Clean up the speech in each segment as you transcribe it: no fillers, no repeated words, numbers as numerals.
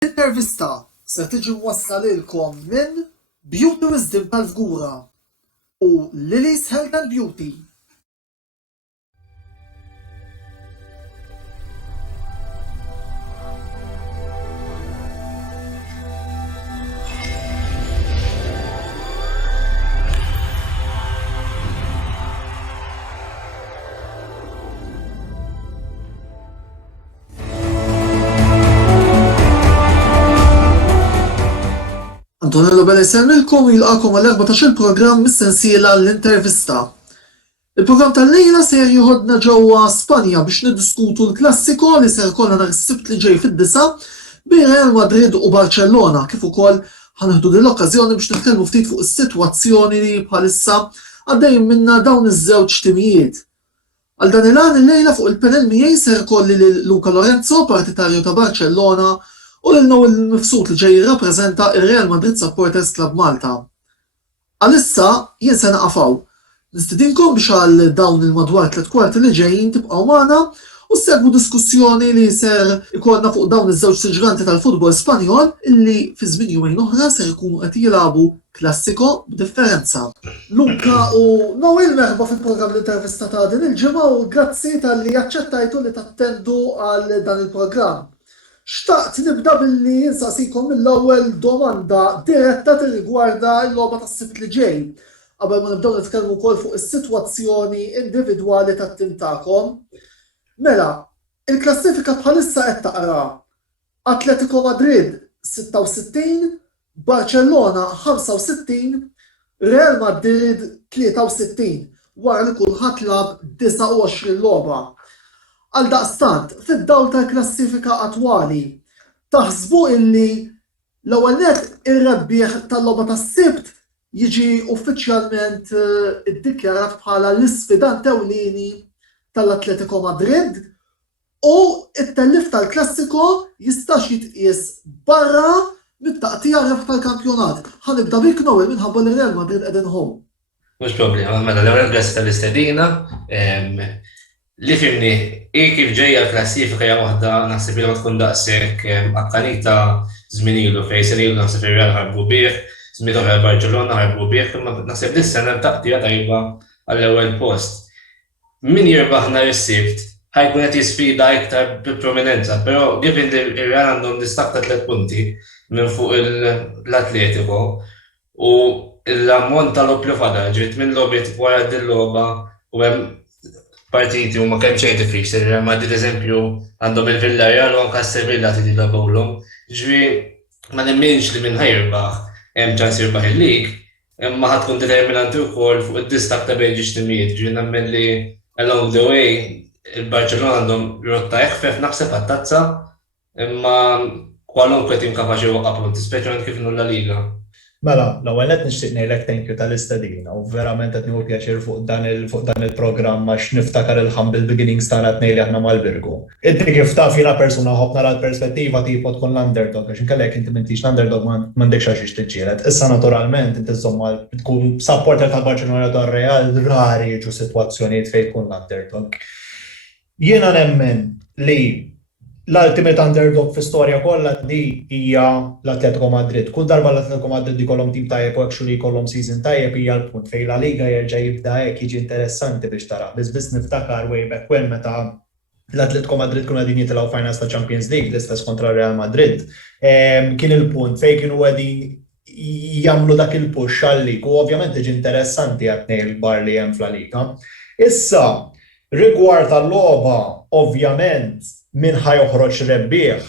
L-intervista se tiġi mwassla lilkom minn Beauty Wisdom tal-Fgura u Lily's Health and Beauty. Antonello Bellesen milkom jilqakom għal-14 program mis-sensiela l-intervista. Il-program tal-lejla ser juħodna ġewwa Spanja biex niddiskutu l-klassiko li ser kollha nhar is-Sibt li ġej fid-9 bejn Real Madrid u Barcellona, kif ukoll ħanieħdu din l-okkażjoni biex nitkellmu ftit fuq is-sitwazzjoni li bħalissa għaddejjin minnha dawn iż-żewġ timijiet. Għal dan il-għan il-lejla fuq il-panel miegħi ser kolli lil Luca Lorenzo, partitarju ta' Barcellona, u l-Noel Mifsud li ġej jirrappreżenta ir-Real Madrid Supporters Club Malta. Għalissa jien se naqafaw. Nistidinkom biex għal dawn il-madwar 3 kwarti li ġejjin tibqgħu magħna u segwu diskussjoni li ser ikollna fuq dawn iż-żewġ siġranti tal-futbol Spanjol illi fi żmien jumejn oħra ser ikunu qed jilagħbu klassiko b'differenza. Luca u Noel merħba fil-programm l-intervista ta' din il-ġimgħa u grazzi tal-li aċċettajtu li tattendu għal dan il-programm. Xtaqt nibda billi nsaqsikom mill-ewwel domanda diretta tirrigwarda l-logħba tas-Sibt li ġej. Qabel ma nibdew nitkellmu wkoll fuq is-sitwazzjoni individwali tat-tim tagħkom. Mela, il-klassifika bħalissa qed taqra Atletico Madrid 66, Barcellona 65, Real Madrid 63 wara li kulħadd lagħab 29 logħba. Għaldaqstant, fid-dawl tal-klassifika attwali, taħsbu illi l-ewwel nett ir-rebbieħ tal-logħba tas-Sibt jiġi uffiċjalment iddikjarat bħala l-isfidant ewlieni tal-Atletico Madrid u it-tellif tal-klassiko jistax jitqies barra mit-taqtija rebħ tal-kampjonat. Ħanibda bik Noel minħabba li Real Madrid qegħdin home. Mhux problema, mela l-ewwel grazzi tal-istedina. Li fimni, kif ġejja l-klassifika hija waħda naħseb li ma tkun daqshekk akkanita żmien ilu fejn se ilu naħseb ir-Real ħarbu bih, żmien oħra Barcellona ħarbu bih, imma naħseb dis-sena taqtija tajba għall-ewwel post. Min jirbaħ nhar is-Sibt ħajkun qed jisfida iktar b'prominenza, però given li ir-Real għandhom distak ta' 3 punti minn fuq l-Atletico u l-ammont tal-oppju fadal ġiet minn logħbiet wara din logħba u hemm partiti huma kemm xejn diffiċli, Real Madrid eżempju għandhom il-Villarreal u anke s-Sevilla trid jilagħbulhom. Ġifieri ma nemminx li minn ħajrbaħ hemm ċans jirbaħ il-lig, imma ħadd tkun determinanti wkoll fuq id-distak ta' bejn ġistimijiet. Ġifieri nemmen li along the way il-Barcellona għandhom rotta eħfef naħseb għat-tazza, imma kwalunkwe tim kapaċi waqqa punti, speċjalment kif inhu l-Liga. Mela, l-ewwel qed nixtieq ngħidlek thank you tal-istedina u verament qed nieħu pjaċir fuq dan il-programm għax niftakar il-humble beginnings tagħna qed ngħidli aħna mal-Virgo. Inti kif taf jiena persuna ħobb nara l-perspettiva tipo tkun l-underdog għax inkellek inti m'intix l-underdog m'għandekx għax tiġġieled. Issa naturalment inti żomma tkun supporter ta' Barcellona tar-Real rari jiġu sitwazzjonijiet fejn tkun l-underdog. Jiena nemmen li l-ultimate underdog fi-storja kollha di hija l-Atletico Madrid. Kull darba l-Atletico Madrid ikollhom tim tajjeb u actually jkollhom season tajjeb hija l-punt fejn la Liga jerġa' jibda hekk jiġi interessanti biex tara. Biss niftakar way back when meta l-Atletico Madrid kienu qegħdin jitilgħu finals ta' Champions League l-istess kontra Real Madrid. Kien il-punt fejn kienu qegħdin jagħmlu dak il-push għal-lig u ovvjament iġi interessanti għat-tnejn il-bar li hemm fl-Liga. Issa, rigward tal-logħba, ovvjament min ħajoħroġ rebbieħ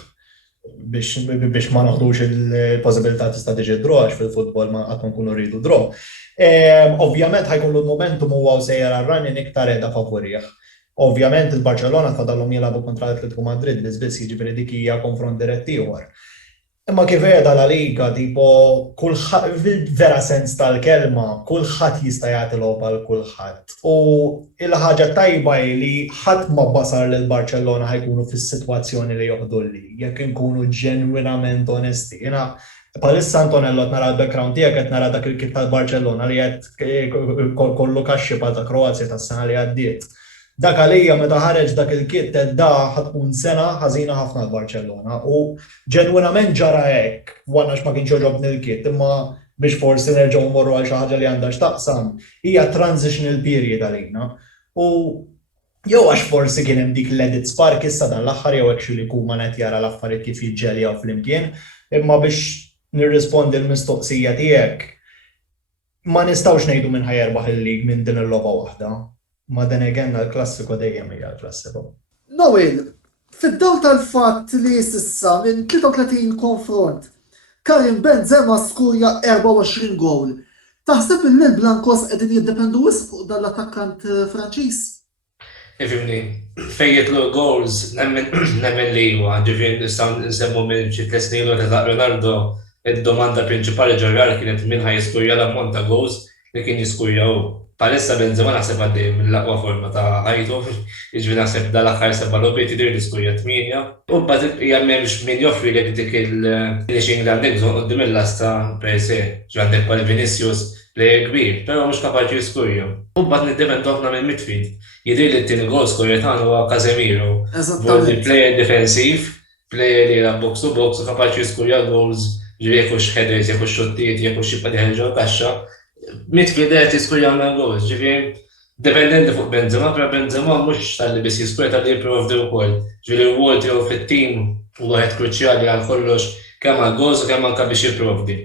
biex ma naħdux il-possibilità tista' tiġi draw fil-futbol ma qatt nkunu rridu draw. Ovvjament ħajkun l-momentum huwa sejjer għar-running iktar qiegħda favorih. Ovvjament il-Barcellona tfadalhom jilagħbu kontra l-Atletico Madrid biss jiġifieri dik hija konfront dirett ieħor. Imma kif qiegħda la Liga tipo vera sens tal-kelma, kulħadd jista' jagħti logħba l kulħadd. U il-ħaġa tajba li ħadd ma basar lil Barcellona ħajkunu fis-sitwazzjoni li joħdu l-lig jekk inkunu ġenwinament onesti. Jiena bħalissa Antonello qed nara l-background tiegħek qed nara dak il-kit tal-Barcellona li qed kollu kaxxiba ta' Kroazja tas-sena li għaddiet. dak għalija meta ħareġ dak il-kit tedda ħatkun sena ħażina ħafna l-Barcellona u ġenwinament ġara hekk wannax ma kienx joġobni l-kit imma biex forsi nerġgħu mmorru għal xi ħaġa li għandha x'taqsam hija transitional period għalina. U jew għax forsi kien hemm dik l-edit spark issa dan l-aħħar jew hekk li Koeman qed jara l-affarijiet kif jiġġeljaw flimkien, imma biex nirrispondi l-mistoqsija tiegħek ma nistgħux ngħidu minn ħajerbaħ il-lig minn din il-logħba waħda. Ma dan again l-klassiko dejjem hija l-klassiko. Noel, fid-dawl tal-fatt li s'issa minn 33 konfront Karim Benzema skurja 24 gowl. Taħseb li l-Blancos qegħdin jiddependu wisq fuq dan l-attakkant Franċiż? Ifimni, fejjet l goals nemmen li huwa, ġifieri nistgħu nsemmu minn xi 3 snin ta' Ronaldo id-domanda prinċipali ġewwel kienet min ħajskurja l-ammont ta' goals li kien jiskurjaw. Palissa Benzema naħseb għaddi mill-aqwa forma ta' ħajtu, iġvi naħseb dal-aħħar seba' lobiet jidir diskurja 8. U bad hija m'hemmx min joffri lek dik il-finishing li għandek bżonn qudiem il-lasta per se, ġ'għandek bħal Vinicius li kbir, però mhux kapaċi jiskurja. U bad niddependu ħafna minn midfield. Jidir li t-tieni goal skorjer tagħna huwa Casemiro. Volti player defensiv, player li jilgħab box to box u kapaċi jiskurja goals, ġifieri jekk hux headers, jekk hux xottijiet, jekk hux jibqa' diħel kaxxa. Midfield qed jiskurja għandna goals, ġifieri dependenti fuq Benzema, però Benzema mhux tal-li biss jiskurja tal-li jipprovdi wkoll. Ġifieri r-wol tiegħu fit-tim huwa wieħed kruċjali għal kollox kemm għal goals u kemm anke biex jipprovdi.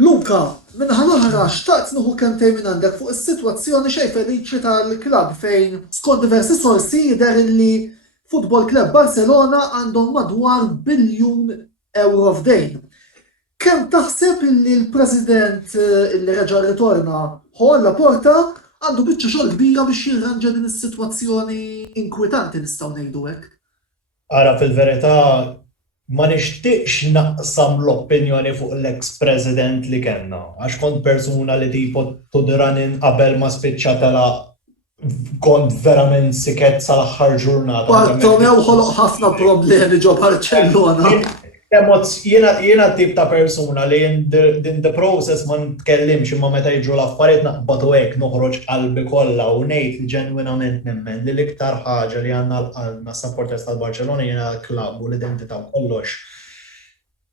Luka, minħal oħra xtaqt nieħu kemmtejn minn għandek fuq is-sitwazzjoni xejn feliċi tal-klabb fejn skont diversi sorsi jidher li Football Club Barcelona għandhom madwar biljun euro f'dejn. Kemm taħseb li l-President li reġa' ritorna Joan Laporta għandu biċċa xogħol kbira biex jirranġa din is-sitwazzjoni inkwitanti nistgħu ngħidu hekk? Ara fil-verità ma nixtieqx naqsam l-opinjoni fuq l-ex-president li kellna, għax kont persuna li tipo tudiranin qabel ma spiċċatela kont verament siket sal-aħħar ġurnata. Bartomeu ħoloq ħafna problemi ġo Barcellona. Jiena tip ta' persuna li in the process ma nitkellimx imma meta jiġu l-affarijiet naqbatu hekk noħroġ qalbi kollha u ngħid li ġenwinament nemmen li l-iktar ħaġa li għandna supporters tal-Barcellona jiena l-klabb u l-identità u kollox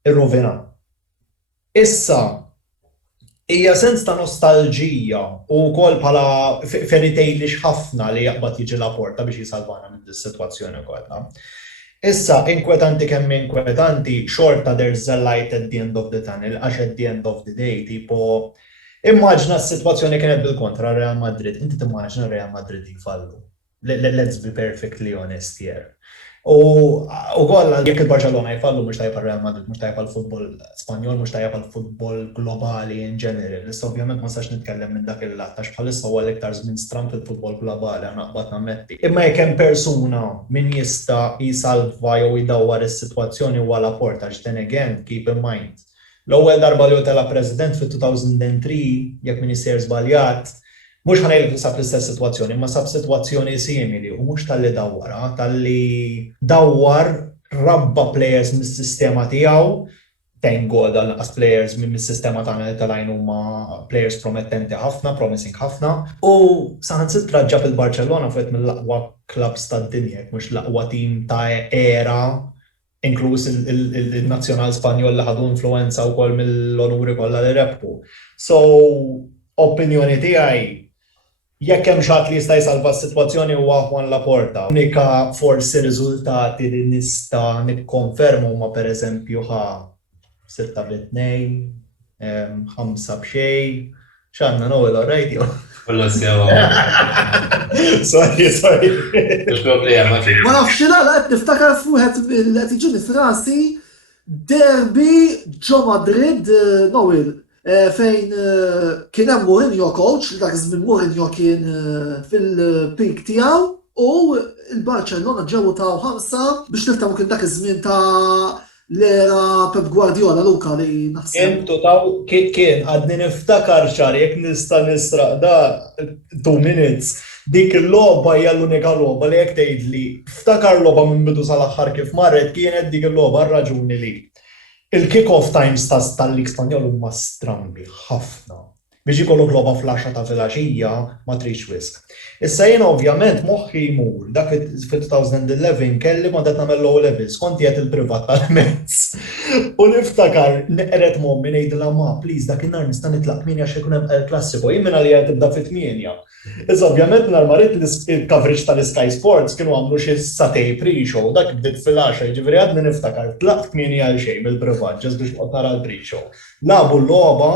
irrovina. Issa hija sens ta' nostalġija u wkoll bħala fairy tale ħafna li jaqbad jiġi Laporta biex jisalvana minn dis-sitwazzjoni kollha. Issa, inkwetanti kemm inkwetanti, xorta there's a light at the end of the tunnel, għax at the end of the day, tipo, immaġna s-sitwazzjoni kienet bil-kontra Real Madrid, inti timmaġna Real Madrid jifallu. Let's be perfectly honest here. U kolla, jekk il-Barcellona jfallu mhux tajba Real Madrid, mhux tajba l-futbol Spanjol, mhux tajba l-futbol globali in general. Issa ovvjament ma sax nitkellem minn dak il-lat għax bħalissa huwa l-iktar żmien stram fil-futbol globali naqbad nammetti. Imma jekk hemm persuna min jista' jisalva jew jdawwar is-sitwazzjoni huwa Laporta għax then again, keep in mind. L-ewwel darba li tela President fit-2003 jekk min isir żbaljat, mux ħanajlik sab l-istess situazzjoni, ma sab situazzjoni simili u mux tal-li dawwara, tal-li dawwar rabba players mis-sistema tijaw, thank God għal-qas players mis-sistema tagħna li tal-għajn huma players promettenti ħafna, promising ħafna, u saħan sitra ġab il-Barcellona fuq mill-laqwa clubs tad-dinja, mux laqwa tim ta' era, inkluż il-nazzjonal Spanjol li ħadu influenza wkoll mill-onuri kollha li rebħu. So, opinjoni tiegħi jekk hemm xatt li jista' jsalva s-sitwazzjoni huwa Joan Laporta. Unika forsi riżultati li nista' nikkonfermu huma pereżempju 6-2, 5 b'xejn, x'għandna Noel alright jew. Kollu sewa. Sorry. Mhux problema kien. Ma nafx qed niftakar f'wieħed qed jiġuni f'rasi derby ġo Madrid Noel. Fejn kien hemm Mourinho coach, dak żmien Mourinho kien fil-peak tiegħu u l-Barcellona ġew taw 5 biex niftamu kien dak iż-żmien ta' l-era Pep Guardiola Luka li naħseb. Kien għadni niftakar xar jekk nista' nisraq da 2 minutes. Dik il-logħba hija l-unika logħba li jekk tgħidli ftakar logħba minn bidu sal-aħħar kif marret kienet dik il-logħba r-raġuni li il-kick-off times tal-lig Spanjol huma strambi ħafna. biex ikollok logħba fl-10 ta' filgħaxija ma trix wisq. Issa jien ovvjament moħħi jmur, dak fit-2011 kelli kont qed nagħmel low levels, kont qed il-privat tal-mezz. U niftakar neqret mommi ngħidilha ma please dakinhar nista' nitlaq 8 għax ikun hemm klassiku, jien minn għalija tibda fit-8. Issa ovvjament nhar marit il-coverage tal-Sky Sports kienu għamlu xi satej pre-show, dak bdiet fil-10, ġifieri għadni niftakar tlaqt 8 għal xejn bil-privat ġast biex qod tara l-pre-show. Labu l-logħba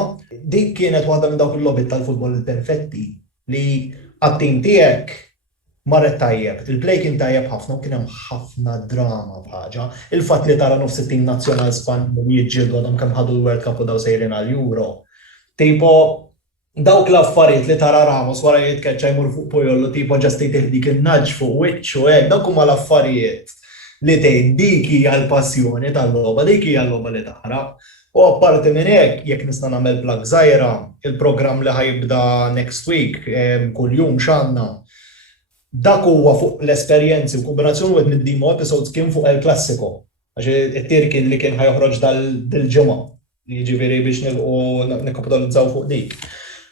dik kienet waħda minn dawk il-logħbiet tal-futbol il-perfetti li għat-tim tiegħek marret tajjeb, il-play kien tajjeb ħafna u kien hemm ħafna drama bħaġa. Il-fatt li tara nofs it-tim nazzjonal Spanjol jiġġieldu għadhom kemm ħadu l-World Cup u daw sejrin għall-Euro. Tipo dawk l-affarijiet li tara Ramos wara jitkeċċa jmur fuq Pujol u tipo ġast tgħid dik in-naġġ fuq wiċċu hekk, dawk huma l-affarijiet li tgħid dik hija l-passjoni tal-logħba, dik hija l-logħba li tara. U apparti minn hekk, jekk nista' nagħmel plug żgħira, il-programm li ħajbda next week, kuljum x'għandna. Dak huwa fuq l-esperjenzi u kombinazzjoni wieħed mid-demo episodes kien fuq El Classico. Għax it-tirki li kien ħajoħroġ dal-ġimgħa. Jiġifieri biex nilqu nikkapitalizzaw fuq dik.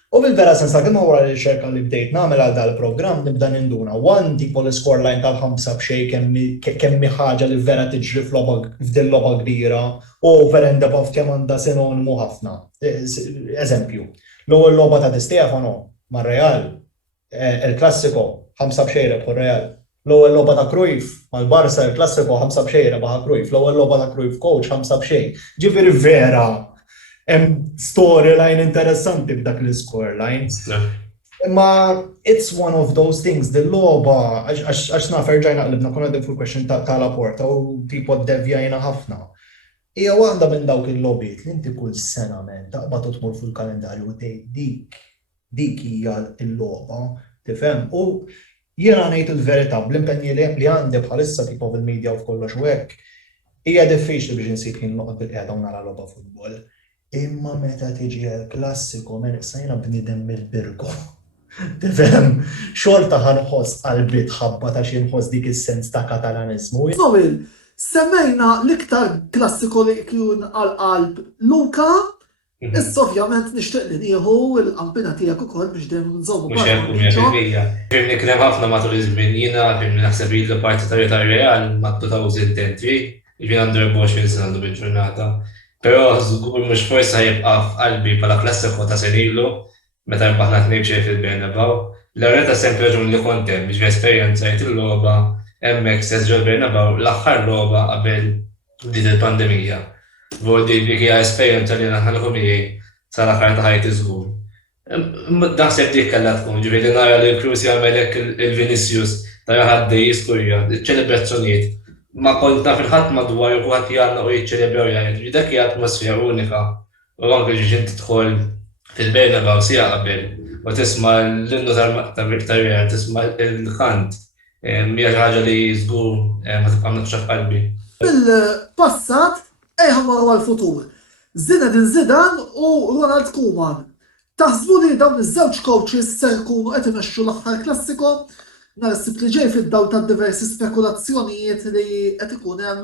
U bil-vera sensa kemm wara l-riċerka li bdejt nagħmel għal dal-programm nibda ninduna tipo l-scoreline tal-5 b'xejn kemm ħaġa li vera tiġri f'din logħba kbira u vera ndabaf kemm għandha sinonimu ħafna. Eżempju, l-ewwel logħba ta' Di Stefano mar-Real, El Classico 5 b'xejn rebħu Real. L-ewwel logħba ta' Cruyff mal-Barça El Classico 5 b'xejn rebħa Cruyff. L-ewwel logħba ta' Cruyff coach 5 b'xejn. Ġifieri vera hemm storyline interessanti b'dak l-scoreline. Ma it's one of those things, dil-logħba għax naf erġajna qlibna konna fuq question ta' Laporta u tipo ddevjajna ħafna. Hija waħda minn dawk il-logħbiet li inti kull sena men taqbad tmur fil-kalendarju u tgħid dik hija l-logħba, tifhem? U jiena ngħid il-verità bl-impenji li għandi bħalissa tipo fil-media u f'kollox u hekk, hija diffiċli biex insib jien noqgħod bil-qiegħda u nara logħba futbol. Imma meta tiġi l-klassiku minn sajna bniedem mill-birgu. Tifhem, xorta ħanħoss qalbi tħabba ta' xi nħoss dik is-sens ta' katalanizmu. Nowil, semmejna l-iktar klassiku li kien għal-qalb Luka, issa ovvjament nixtieq li nieħu l-qampina tiegħek ukoll biex dejjem nżommu Mhux hekk u 100%. Fimni kien hemm ħafna matul iż-żmien jiena fimni naħseb li l-parti tar-Real mat-2010 jiġri għandu 24 sena għandu bil-ġurnata. Però żgur mhux forsi ħajibqa' f'qalbi bħala klassiku ta' senilu meta rbaħna tnejn fil-Bernabéu. L-għarreta sempre raġun li kont hemm biex esperjenzajt il-logħba hemmhekk stess ġol Bernabéu l-aħħar logħba qabel din il-pandemija. Vordi dik hija esperjenza li naħħalhom miegħi sal-aħħar ta' ħajti żgur. Naħseb dik kellha tkun ġifieri nara li l-Cruz jagħmel hekk il-Vinicius tara ħaddej jiskurja, iċ-ċelebrazzjonijiet. Ma kont naf il-ħadd madwar u kulħadd jgħalna u jiċċelebraw jgħid. Dak hija atmosfera unika. U anke ġiġin tidħol fil-Bernabéu sija qabel u tisma' l-innu tal-Real, tisma' il-kant. Mija ħaġa li żgur ma tibqa' naqxa f'qalbi. Fil-passat, marru għal-futur. Zinedine Zidane u Ronald Koeman. Taħsbu li dawn iż-żewġ coaches ser jkunu qed imexxu l-aħħar klassiko? Narsib li ġej fid-dawl ta' diversi spekulazzjonijiet li qed ikun hemm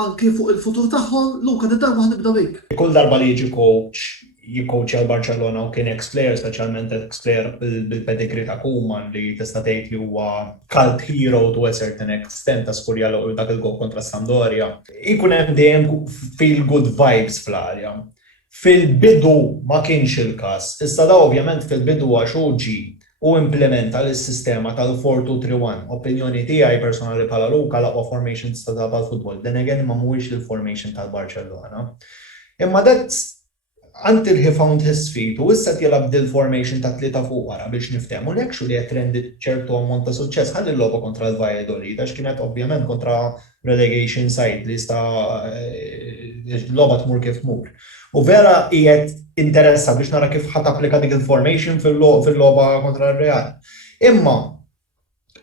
anki fuq il-futur tagħhom, Luka darba ħnibda bik. Kull darba li jiġi coach jikkoachja l-Barcellona u kien ex-player, speċjalment ex-player bil-pedigree ta' Koeman li tista' tgħid li huwa cult hero to a certain extent ta' skurja l dak il-gol kontra Sampdoria. Ikun hemm dejjem feel good vibes fl-arja. Fil-bidu ma kienx il-każ. Issa da ovvjament fil-bidu għax ġi u implementa l-sistema tal-4-2-3-1. Opinjoni tiegħi personali bħala Luka l-aqwa formation ta' futbol. Then again ma mhuwiex il-formation tal-Barcellona. Imma that's until he found his feet u issa jilab dil-formation ta' 3 fuq wara biex niftehmu li actually qed trendi ċertu ammont ta' suċċess ħalli l-logħba kontra l-Valladolid għax kienet ovvjament kontra relegation side li sta l-logħba tmur kif tmur. U vera qiegħed interessa biex nara kif ħadd applika dik il-formation fil-logħba kontra r-Real. Imma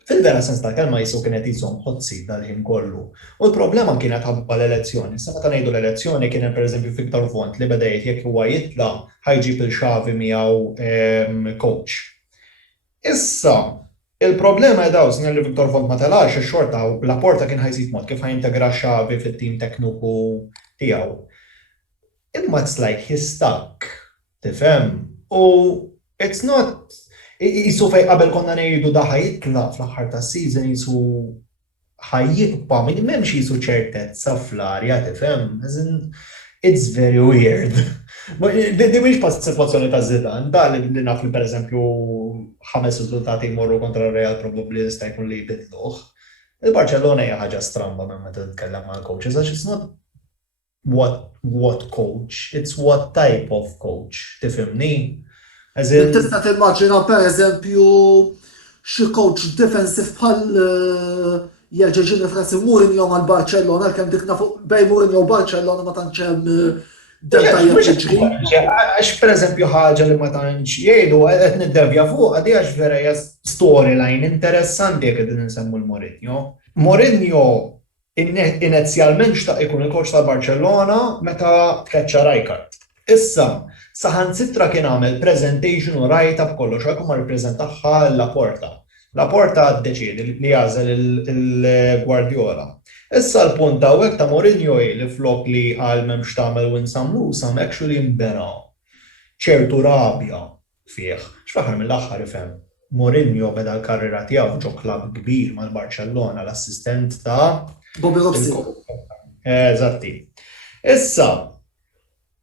fil-vera sens ta' kelma jisu kienet jisom ħodsi dal-ħin kollu. U l-problema kienet ħabba l-elezzjoni. Sa meta ngħidu l-elezzjoni kien pereżempju Victor Font li beda jekk huwa jitla ħajġib il-Xavi miegħu coach. Issa, il-problema daw sinja li Victor Font ma telax ix-xorta u Laporta kien ħajżid mod kif ħajintegra Xavi fit-tim tekniku tiegħu. Imma it's like he stuck, tifhem? U it's not, jisu fej qabel konna nejdu da ħajitla fl-aħħar ta' season jisu ħajjibqa, memx jisu ċertezza fl-arja, tifhem? It's very weird. Di mhix pas situazzjoni ta' Zidane, da li naf li pereżempju 5 riżultati jmorru kontra Real probably jista' jkun li jbidluh. Il-Barcellona hija ħaġa stramba minn meta titkellem mal-coaches, għax it's not what coach, it's what type of coach, tifhimni? Tista' timmaġina pereżempju xi coach defensive bħal jerġa' ġini Fransi Mourinho mal-Barcellona, kemm dik nafu bejn Mourinho u Barcellona ma tantx hemm delta jiġri. Għax pereżempju ħaġa li ma tantx jgħidu qed niddevja fuq għadi għax vera hija storyline interessanti jekk qegħdin insemmu l-Mourinho. Mourinho inizjalment xtaq ikun il-coach tal-Barcellona meta tkeċċa Rijkaard. Issa, saħansitra kien għamel presentation u write-up kollox għalkemm ma rippreżentaħħa Laporta. Laporta ddeċiedi li jażel il-Guardiola. Issa l-punt hawnhekk ta' Mourinho li flok li għal m'hemmx tagħmel win some lose some actually imbena ċertu rabja fih. X'faħar mill-aħħar ifhem. Mourinho beda l-karriera tiegħu ġo klabb kbir mal-Barcellona l-assistent ta' Bobby Robson. Eżatti. Issa,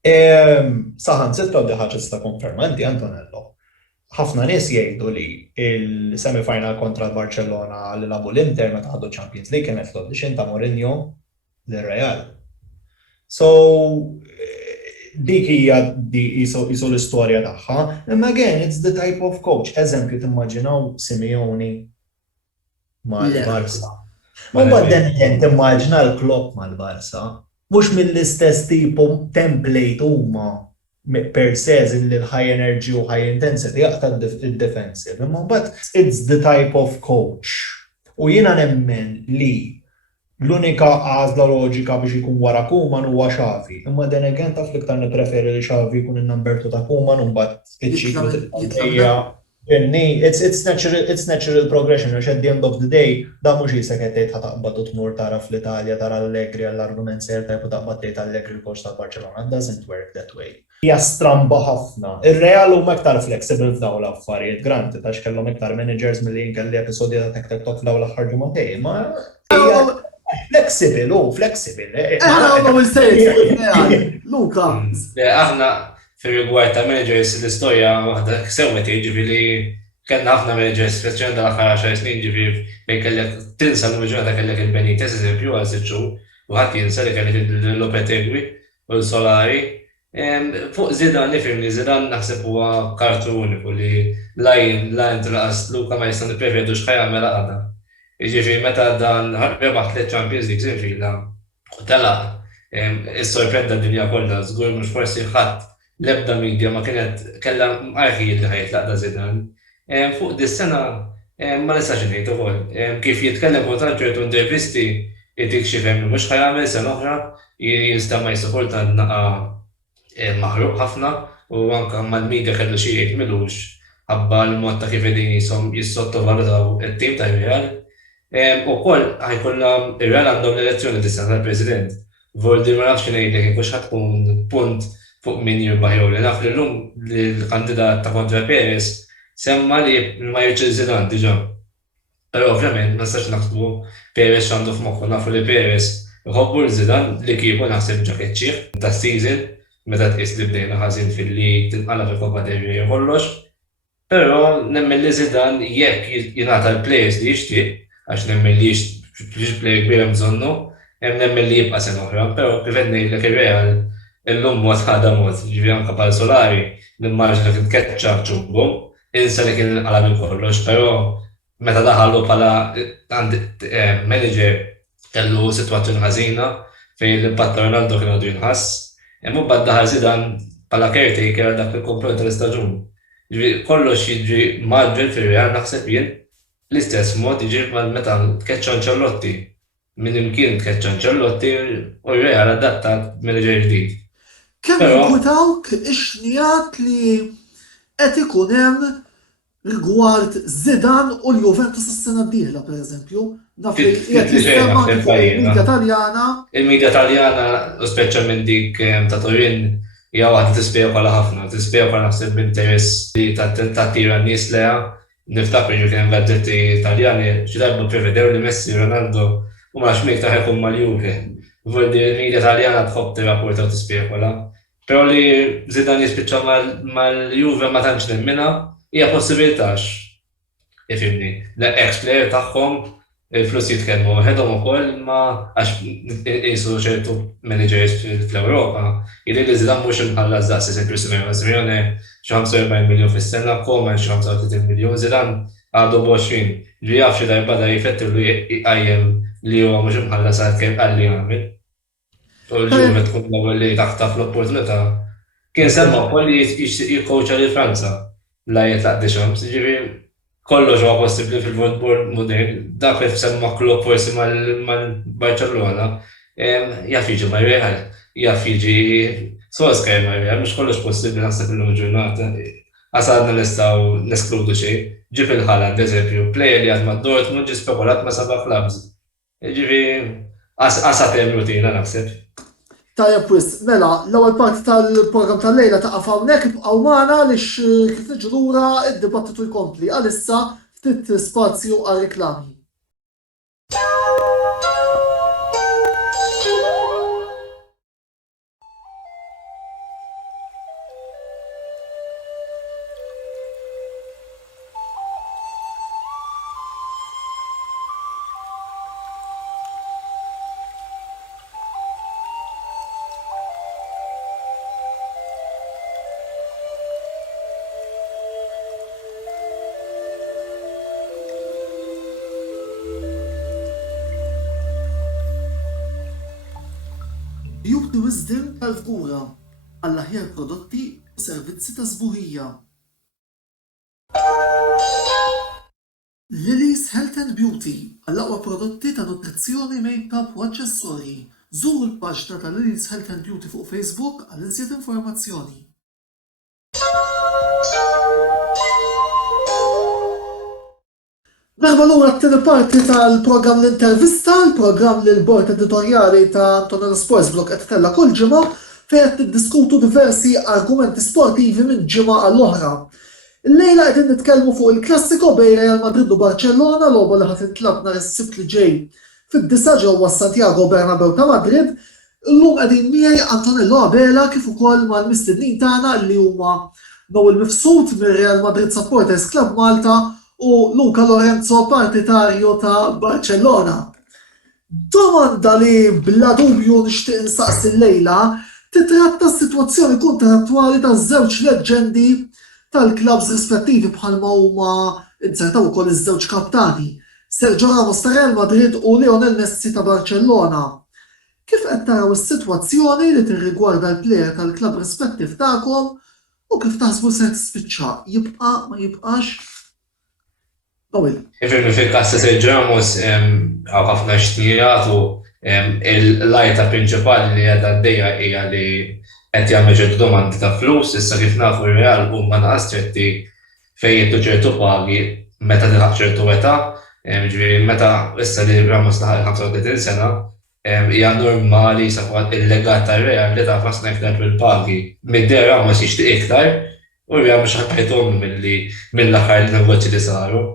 saħansitra di ħaġa sta konfermanti Antonello. Ħafna nies jgħidu li il-semifinal kontra l-Barcellona li labu l-Inter meta ħadu Champions League kienet l-audition ta' Mourinho lir-Real. So, dik hija jisu l-istorja tagħha. Imma again, it's the type of coach. Eżempju timmaġinaw Simeone mal-Barça. Ma baden timmaġina l-Klopp mal-Barça. Mhux mill-istess tipo template huma per se li l-high energy u high intensity jaqta il-defensive. Imma but it's the type of coach. U jiena nemmen li l-unika għażla loġika biex ikun wara Koeman huwa Xavi. Imma then again taf l-iktar nippreferi li Xavi jkun in-number 2 ta' Koeman u mbagħad iċ-ċiklu it's natural progression, għax at the end of the day, da mhux jisek qed tgħid ħataqbad u tmur tara fl-Italja tara Allegri għall-argument ser tajbu taqbad tgħid Allegri l-coach tal-Barcellona. It doesn't work that way. Hija stramba ħafna. Ir-Real huma iktar flexible f'dawn l-affarijiet, granted għax kellhom iktar managers milli kelli episodji ta' Tek Tek Tok fl-ewwel aħħar ġimgħatej, ma flexible. Luka. Aħna fil-rigward ta' managers l-istorja waħda sewwet jiġifieri kellna ħafna managers speċjalment l-aħħar 10 snin ġifieri bejn kellek tinsa l-ġurnata kellek il-Benitez eżempju għal 6 xhur u ħadd jinsa li kellek il-Lopetegui u l-Solari. Fuq Zidane nifhimni Zidane naħseb huwa kartun u li lajn tlaqas Luka ma jista' nipprevedux ħajjagħmel għadha. Jiġifieri meta dan rebaħ 3 Champions League żinfila telaq issorprenda d-dinja kollha żgur mhux forsi ħadd l-ebda media ma kienet kellha arħijiet li ħajtlaq Zidane. Fuq dis-sena ma nistax ngħid ukoll. Kif jitkellem fuq ċertu intervisti jtik xi fehmni mhux ħajamel sena oħra jista' ma jisuħol ta' naqa' maħruq ħafna u anke mal-media kellu xi jgħid milux ħabba l-mod ta' kif qegħdin jissottovalutaw it-tim ta' Real. Ukoll ħajkollna ir-Real għandhom l-elezzjoni dis-sena tal-President. Voldi ma nafx ngħidlek jekk hux ħatkun punt fuq min jirbaħ jew li naf li llum l-kandidat ta' kontra Perez semma li ma jirċil Zidane diġà. Però ovvjament ma nistax naħsbu Perez x'għandu f'moħħu nafu li Perez iħobbu l-Zidane li kieku naħseb ġakeċċieħ ta' season meta tqis li bdejna ħażin fil-lig tinqala fil-Coppa del Rey kollox. Però nemmen li Zidane jekk jingħata l-players li jixtieq għax nemmen li plejer kbir hemm bżonnu, nemmen li jibqa' sena oħra, però kif qed ngħidlek ir-Real illum mod ħada mod, ġifieri anke bħal Solari, nimmaġina kien tkeċċa ċubbhom, insa li kien qala minn kollox, però meta daħallu bħala manager kellu sitwazzjoni ħażina fejn l-impatt ta' Ronaldo kien għadu jinħass, imma mbagħad daħal Zidane bħala caretaker għal dak il-komplement tal-istaġun. Ġifieri kollox jiġri maġġel fir-Real naħseb jien l-istess mod jiġri meta tkeċċa Ancelotti. Min imkien tkeċċa Ancelotti u r-Real adattat manager ġdid. Kemm jinkwitawk ix-xnijat li qed ikun hemm rigward Zidane u l-Juventus is-sena d-dieħla pereżempju. Naf li qed jissemma il-medja Taljana. Il-medja Taljana u speċjalment dik ta' Turin hija waħda tispjekola ħafna, tispjekola naħseb b'interess li tattira n-nies leha. Niftakar ġu kien gazzetti Italjani xi darba prevedew li Messi Ronaldo u ma xmik taħekum mal-Juve. Vodi l-medja Taljana tħobb tirrapporta u tispjekola. Però li Zidane jispiċċa mal-Juve ma tantx nemmina hija possibilitax. Ifimni, l-ex-player tagħhom il-flus jitkellmu ħedhom ukoll ma għax jisu ċertu managers fl-Ewropa. Jidher li Zidane mhux imħallas daqs eżempju Simeone xi 45 miljun fis-sena, Koeman xi 35 miljun, Zidane għadu b'20. Ġi jaf xi darba da jfettu li jqajjem li huwa mhux imħallas għalkemm qalli jagħmel. U l-Juve tkun l-ewwel li taħtaf l-opportunità. Kien semma wkoll li jikkowċa lil Franza la jitlaq Deschamps, jiġifieri kollox huwa possibbli fil-football modern, dak li semma Klopp forsi mal-Barcellona, jaf jiġi ma' Real, jaf jiġi Solskjaer ma' Real, mhux kollox possibbli naħseb illum il-ġurnata. Għasadna nistgħu neskludu xejn. Ġi fil-Haaland eżempju, plejer li għad ma' Dortmund ġi spekulat ma' 7 clubs. Jiġifieri għasad hemm rutina naħseb. Tajjeb wis, mela, l-ewwel parti tal-programm tal-lejla taqaf hawnhekk ibqgħu magħna għaliex kif niġu lura d-dibattitu jkompli għalissa ftit spazju għal riklami. Beauty Wisdom tal-Fgura għall-aħjar prodotti u servizzi ta' sbuħija. Lily's Health and Beauty għall-aqwa prodotti ta' nutrizzjoni, make-up u aċċessorji. Żuru l-paġna ta' Lily's Health and Beauty fuq Facebook għal iżjed informazzjoni. Merħba l-ura t-tini parti tal-program l-intervista, il-program l-bord editoriali ta' Antonello Sports Blog qed tella kull ġimgħa fejn tiddiskutu diversi argumenti sportivi minn ġimgħa għall-oħra. Illejla qegħdin nitkellmu fuq il-klassiko bejn Real Madrid u Barcellona, logħba li ħadd intlab nhar is-Sibt li ġej fid-9 ġewwa Santiago Bernabéu ta' Madrid. Illum qegħdin miegħi Antonello Abela kif ukoll mal-mistednin tagħna li huma Noel Mifsud mir-Real Madrid Supporters Club Malta u Luca Lorenzo partitarju ta' Barcellona. Domanda li bla dubju nixtieq insaqsi l-lejla titratta s-sitwazzjoni kontrattwali taż-żewġ leġendi tal-klabs rispettivi bħalma huma insertaw ukoll iż-żewġ kaptani, Sergio Ramos ta' Real Madrid u Lionel Messi ta' Barcellona. Kif qed taraw is-sitwazzjoni li tirrigwarda l-plejer tal-klabb rispettiv tagħkom u kif taħsbu se tispiċċa jibqa' ma jibqax? Fil-kas ta' Sergio Ramos għaw ħafna xtijat u l-lajta prinċipali li għadha d-dejja hija li qed jagħmel ċertu domandi ta' flus, issa kif nafu r-Real huma naqas ċerti fejn jittu ċertu pagi meta tilħaq ċertu età, ġifieri meta issa li Ramos laħaq 35 sena, hija normali sa il-legat tar-Real li taf ħafna iktar bil-pagi. Mid-der Ramos jixtieq iktar u r-Real mhux ħaqqithom mill-aħħar negozji li saru.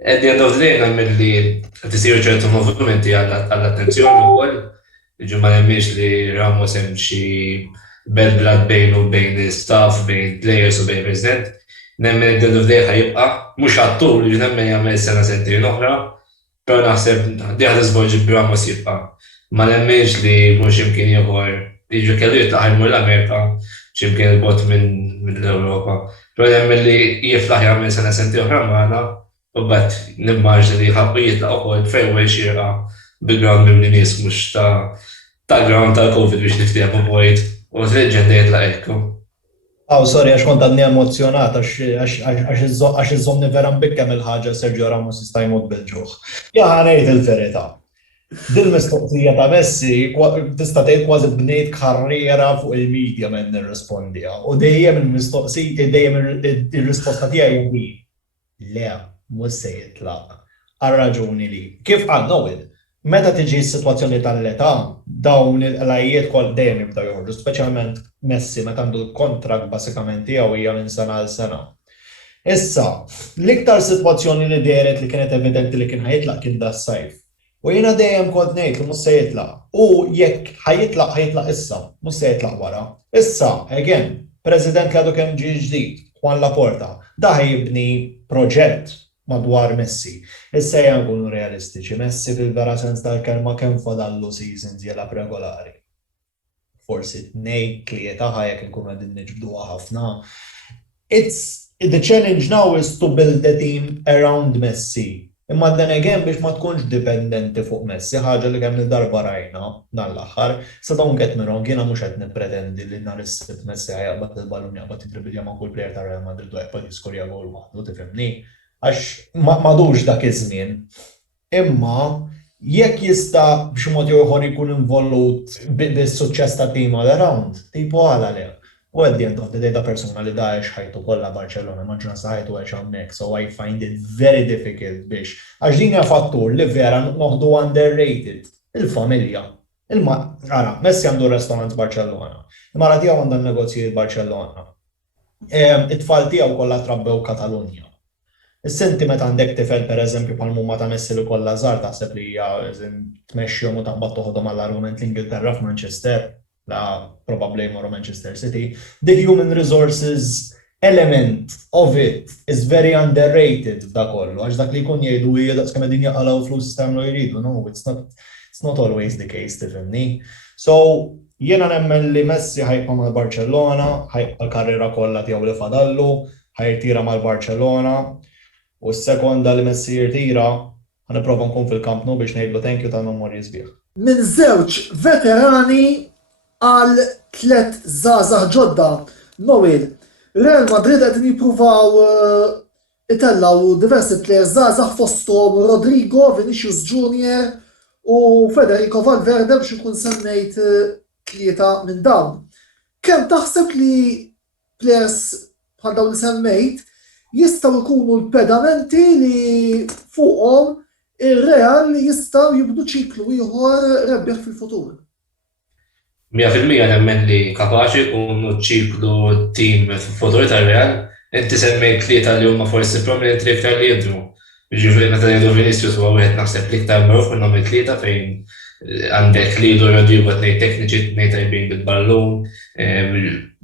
At the end of the day, namel li t-siru ċertu movimenti għall-attenzjoni u għol, ġumma nemmiex li Ramos hemm xi bad blood bejn u bejn staff, bejn players u bejn president. Nemmen at the end of the day ħajibqa, mux għattur li nemmen jgħamil sena sentejn oħra, pero naħseb diħad izvolġi Ramos jibqa. Ma nemmiex li mux imkien jgħor, jiġu kellu jitlaqħajmu l-Amerika, ximkien il-bot minn l-Europa. Pero nemmen li jiflaħ jgħamil sena sentejn oħra maħna, u bat nimmaġni li ħabbi jitlaq ukoll fejwej xira bil-ground minn nies mhux ta' ground tal-Covid biex niftehmu bojt u l-leġenda jitlaq ekku. Sorry, għax kont għadni emozjonat għax iżomni vera mbikkem il-ħaġa Sergio Ramos jista' jmut bil-ġuħ. Ja ngħid il-verità. Dil-mistoqsija ta' Messi tista' tgħid kważi bnejt karriera fuq il-medja minn nirrispondija u dejjem il-mistoqsija dejjem ir-risposta tiegħi hi le. Mhux se jitlaq. Għal raġuni li kif għal Noel, Meta tiġi s-sitwazzjoni tal-età, dawn il-qlajiet kol dejjem jibdaw joħorġu, speċjalment Messi meta għandu l-kontrakt basikament tiegħu hija minn sena għal sena. Issa, l-iktar sitwazzjoni li deret li kienet evidenti li kien ħajitlaq kien da s-sajf. U jiena dejjem kont ngħid li mhux se jitlaq. U jekk ħajitlaq issa, mhux se jitlaq wara. Issa, again, President li għadu kemm ġie ġdid, Juan Laporta, da jibni proġett madwar Messi. Issa nkunu realistiċi, Messi fil-vera sens tal-kelma kemm fadallu seasons jelab regolari. Forsi 2-3 jekk nkunu qegħdin niġbduha ħafna. The challenge now is to build a team around Messi. Imma then again biex ma tkunx dipendenti fuq Messi, ħaġa li kemm il-darba rajna dan l-aħħar, sa don't get me wrong, jiena mhux qed nippretendi li nhar is-sibt Messi ħajaqbad il-ballun jaqbad jitribilja ma' kull plejer ta' Real Madrid u jaqbad jiskorja gol waħdu, tifhimni? Għax m'għadux dak iż-żmien. Imma jekk jista' b'xi mod jew ieħor ikun involut bis-suċċess ta' team all around, tipo għala le. U at the end of the day da persona li daħx ħajtu kollha Barcelona, maġġuna sa ħajtu għex hawnhekk, so I find it very difficult biex. Għax din hija fattur li vera noħdu underrated. Il-familja. Ara, Messi għandu restaurant Barcelona. Il-mara tiegħu għandha negozji Barcelona. It-tfal tiegħu kollha trabbew Katalunja. Is-senti meta għandek tifel pereżempju bħal mumma ta' Messi li kollha żgħar taħseb li hija tmexxihom u taqbad toħodhom għall-argument l-Ingilterra f'Manchester, la probably jmorru Manchester City. The human resources element of it is very underrated f'da kollu. Għax dak li jkun jgħidu hija daqskemm qegħdin jaqalgħu flus tagħmlu jridu. No, it's not always the case, tifhimni. So jiena nemmen li Messi ħajqa mal-Barcellona, ħajqa l-karriera kollha tiegħu li fadallu, ħajtira mal-Barcellona. U s-sekonda li Messi jirtira, ħaniprofa nkun fil-Camp Nou biex ngħidlu thank you tal-memorji sbieħ. Minn żewġ veterani għal 3 żgħażagħ ġodda. Noel, Real Madrid qed jippruvaw itellaw diversi plejers żgħażagħ fosthom Rodrigo, Vinicius Junior u Federico Valverde biex ikun semmejt 3 minn dawn. Kemm taħseb li plejers bħal dawn li semmejt jistgħu jkunu l-pedamenti li fuqhom ir-Real jistgħu jibdu ċiklu ieħor rebbieħ fil-futur? 100% nemmen li kapaċi jkunu ċiklu tim fil-futur tal-Real. Inti semmejt 3 li huma forsi prominenti li iktar li jidru. Ġifieri meta ngħidu Vinicius huwa wieħed naħseb li iktar magħruf minnhom il-3 fejn għandek li jidru Rodrigo tnejn tekniċi, tnejn tajbin bil-ballun,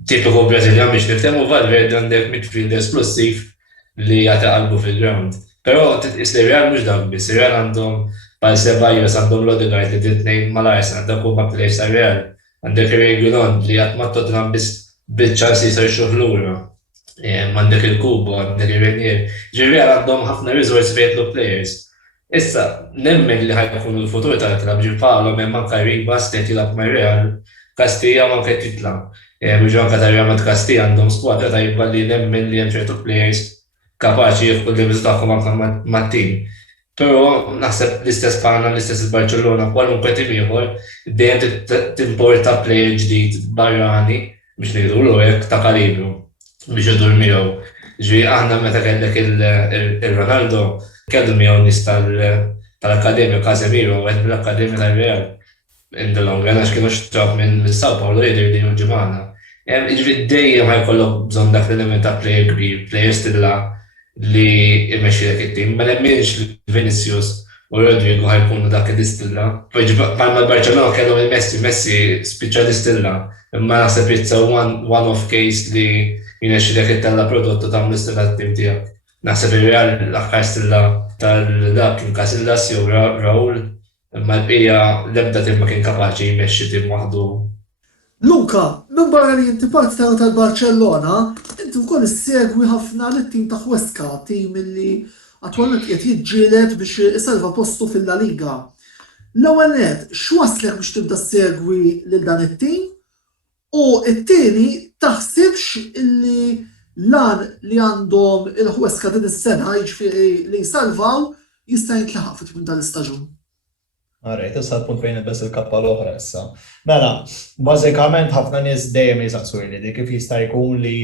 tipiku Brażiljan biex niftehmu Valverde għandek midfielder esplosiv li jagħti qalbu fil-ground. Però titqis li Real mhux dak biss, Real għandhom bħal Ceballos għandhom Odegaard li tnejn mal-Arsenal dak huma plejers tar-Real. Għandek Reguilon li qatt ma Tottenham biss biċ-ċansi jsir xuh lura. Għandek il-Kubo, għandek il-Renier. Real għandhom ħafna resource fejtlu players. Issa, nemmen li ħajkun il-futur tal-klab Paolo minn manka Ribas qed jilgħab ma' Real, Castilla manka qed titla'. Mhux anke ta' Real Castilla għandhom skwadra tajba li nemmen li hemm ċertu players kapaċi jieħdu l-levels tagħhom anke mat-tim. Però naħseb l-istess Pana, l-istess il-Barcellona, kwalunkwe tim ieħor, dejjem timporta plejer ġdid barrani biex ngħidulu hekk ta' kalibru biex idur miegħu. Ġifieri aħna meta kellek il-Ronaldo kellu miegħu nies tal-Akkademja Casemiro qed mill-Akkademja tar-Real. In the long run għax kienu xtrab minn Sao Paulo jidher li ġimgħana. Ġifieri dejjem ħajkollok bżonn dak l-element ta' plejer kbir, plejer stilla li imexxilek it-tim, ma nemminx li Vinicius u Rodrigo ħajkunu dak id-distilla. Bħalma l-Barcellona kellhom il-Messi spiċċa distilla, imma naħseb it's one-off case li jinexxilek it-tella prodottu tagħmel l-istilla t-tim tiegħek. Naħseb ir-Real l-aħħar stilla tal-dak kien Casillas jew Raul, imma l-bqija l-ebda tim ma kien kapaċi jmexxi tim waħdu. Luka, minn barra li inti parti tal-Barcellona, inti wkoll issegwi ħafna lit-tim ta' Huesca, tim li attwalment qiegħed jiġġieled biex isalva postu fil-La Liga. L-ewwel nett, x'waslek biex tibda ssegwi lil dan it-tim? U t-tieni taħsibx illi lan li għandhom il-Huesca din is-sena jiġifieri li jsalvaw jista' jintlaħaq fit-tmiem tal-istaġun. Alright, issa punt fejn ibes il-kappa l-oħra issa. Mela, bażikament ħafna nies dejjem jisaqsu li kif jista' jkun li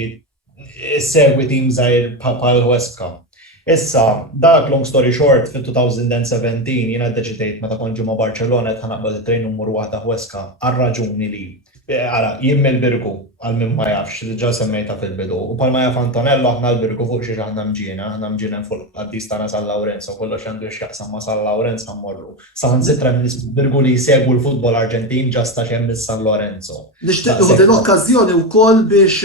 segwi tim żgħir bħal Huesca. Issa, dak long story short, fil-2017 jiena deċidejt meta konġu ma' Barcellona qed ħanaqbad it-trejn numru waħda Huesca għar-raġuni li ara jien mill-Birgu għal min ma jafx li ġa semmejta fil-bidu. U palma jaf Antonello aħna l-Birgu fuq xi aħna mġiena fuq qaddis tagħna San Lorenzo, kollox għandu x'jaqsam ma' San Lorenzo mmorru. Saħansitra mill-Birgu li jsegwu l-futbol Arġentin ġasta xemm mis-San Lorenzo. Nixtieq nieħu l-okkażjoni wkoll biex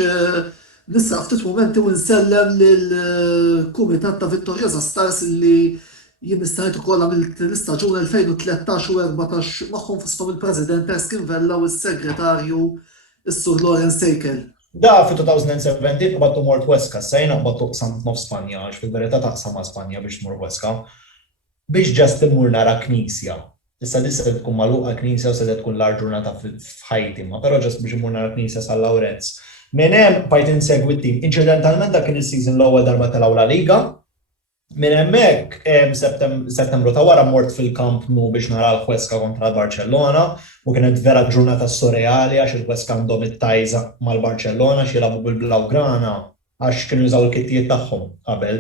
nissa ftit momenti u nsellem lill-Kumitat ta' Vittoriosa Stars li jien nistajt ukoll għamilt l-istaġun 2013 u 14 magħhom fosthom il-President Erskin Vella u s-Segretarju is-Sur Lorenz Sejkel. Da fi-2017 qbadtu mort Huesca, sajna qbadtu qsam nof Spanja, għax fil-verità taqsam ma' Spanja biex tmur Huesca, biex ġast immur nara knisja. Issa di se tkun magħluqa knisja u se tkun l-ar ġurnata f'ħajti, ma però ġast biex immur nara knisja San Lorenz. Minn hemm bajt insegwi t-tim. Incidentalment dak kien is-season l-ewwel darba telgħu la Liga. Minn hemmhekk Settembru ta' wara mort fil-Camp Nou biex nara l-Huesca kontra Barcellona u kienet vera ġurnata surreali għax il-Huesca għandhom it-tajża mal-Barcellona xi jilagħbu bil-Blaugrana għax kienu jużaw il-kittijiet tagħhom qabel.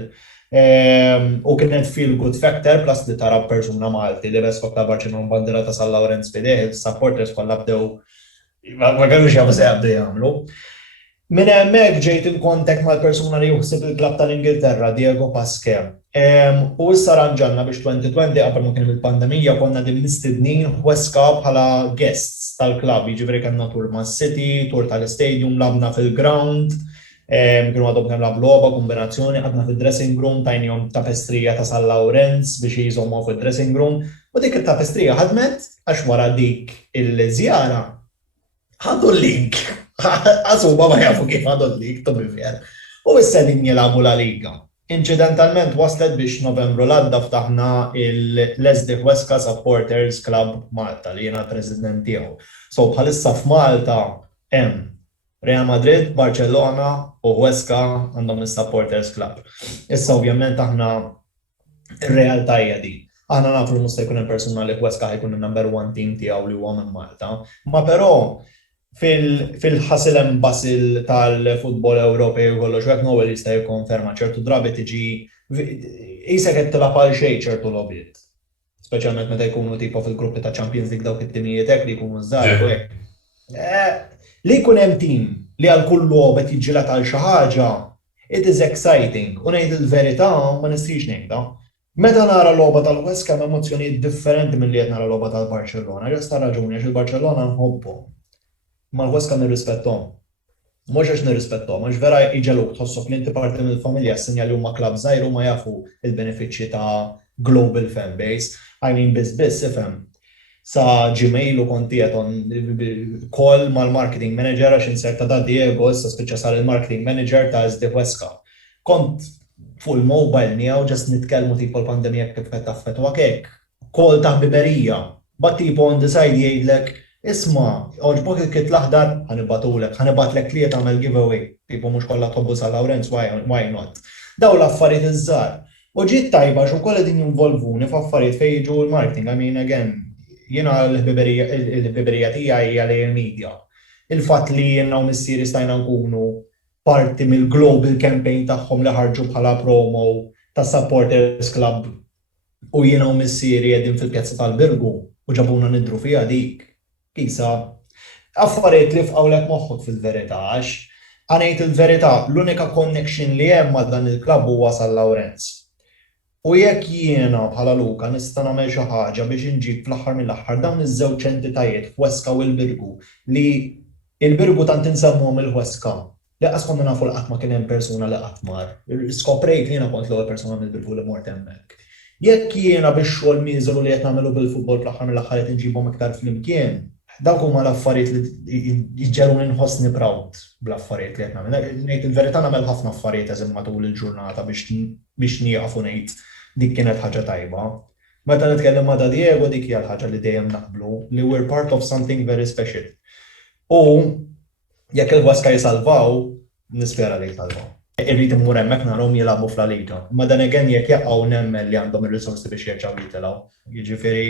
U kienet feel good factor plus li tara persuna Malti li bes ta' Barcellona bandira ta' San Lorenz fideh, il-supporters kollha bdew ma kellux jafu se jabdu jagħmlu. Minn hemmhekk ġejt in contact mal-persuna li juħsib il-klabb tal-Ingilterra, Diego Pasquer. U issa ranġanna biex 2020 qabel ma kien il-pandemija konna din mistednin Huesca bħala guests tal-klabb, jiġifieri kellna tur mas-City, tur tal-Stadium, labna fil-ground, kienu għadhom kemm lab logħba, kombinazzjoni, għadna fid-dressing room tajnihom tapestrija ta' San Lorenz biex jiżommu fid-dressing room. U dik it-tapestrija ħadmet għax wara dik il-żjara ħadu l-link. Għasu ma jafu kif għadu l-lik, to be fair. U issa din jilabu la Liga. Incidentalment waslet biex Novembru l-għadda ftaħna il-Leslie Huesca Supporters Club Malta li jena president tiegħu. So bħalissa f'Malta hemm Real Madrid, Barcellona u Huesca għandhom il-Supporters Club. Issa ovvjament aħna ir-realtà hija di. Aħna nafu li musta jkun hemm persuna li Huesca ħajkun il-number 1 team tiegħu li huwa minn Malta. Ma però fil-ħasil basil tal-futbol Ewropej u kollox hekk Nowell jista' jikkonferma ċertu drabi tiġi isa qed tilab għal xejn ċertu lobiet. Speċjalment meta jkunu tipo fil-gruppi ta' Champions League dawk it-timijiet hekk li jkunu żgħar u hekk. Li jkun hemm tim li għal kull logħba tiġġieled għal xi ħaġa, it is exciting. U ngħid il-verità ma nistrix ngħidha. Meta nara l-logħba tal-Huesca hemm emozzjonijiet differenti milli qed nara l-logħba tal-Barcellona. Ġasta raġuni għax il-Barcellona nħobbhom. Mal-Huesca nirrispettom. Mhux għax nirrispettom, għax vera iġeluk tħossok li inti parti mill-familja s-sinjali huma klabb żgħir u ma jafu il-benefiċċji ta' global fan base. I mean biss ifhem. Sa Gmail u konti qed call mal-marketing manager għax inserta da Diego issa spiċċa sar il-marketing manager ta' SD Huesca. Kont fuq il-mobile miegħu ġast nitkellmu tipo l-pandemija kif qed taffettwak hekk. Call ta' ħbiberija. But tipo on the side jgħidlek isma, oġbok il-kit l-aħdar, ħanibatlek li jtagħmel giveaway. Tipo mhux kollha tħobbu San Lorenz, why not? Daw l-affarijiet iż-żgħar. U ġiet tajba x'u kollha din jinvolvuni f'affarijiet fejn jiġu l-marketing. I mean again, jiena l-ħbiberija tiegħi hija lejn il-media. Il-fatt li jiena u missieri stajna nkunu parti mill-global campaign tagħhom li ħarġu bħala promo tas Supporters Club u jiena u missieri qegħdin fil-pjazza tal-Birgu u ġabuna nidru fiha dik. Isa, affarijiet li f'qawlek moħħok fil-verità għax għanejt il-verità l-unika connection li hemm ma' dan il-klabb huwa San Lorenz. U jekk jiena bħala Luka nista' nagħmel xi ħaġa biex inġib fl-aħħar mill-aħħar dawn iż-żewġ entitajiet Huesca u l-Birgu li l-Birgu tant insemmuhom il-Huesca. Laqas konna nafu l-qatt ma kien hemm persuna li qatt mar. Skoprejt li jiena kont l-ewwel persuna mill-Birgu li mort hemmhekk. Jekk jiena biex xogħol miżelu li qed nagħmlu bil-futbol fl-aħħar mill-aħħar qed inġibhom iktar flimkien. Dawk huma l-affarijiet li jġeluni nħossni proud bl-affarijiet li qed nagħmel. Ngħid il-verità nagħmel ħafna affarijiet eżem matul il-ġurnata biex nieqaf u ngħid dik kienet ħaġa tajba. Meta nitkellem ma' Diego dik hija l-ħaġa li dejjem naqblu li we're part of something very special. U jekk il-Huesca jisalvaw, nispera li jisalvaw. Irrid imur hemmhekk narhom jilagħbu fl Liga. Ma dan again jekk jaqgħu nemmen li għandhom ir-risorsi biex jerġgħu jitilgħu. Jiġifieri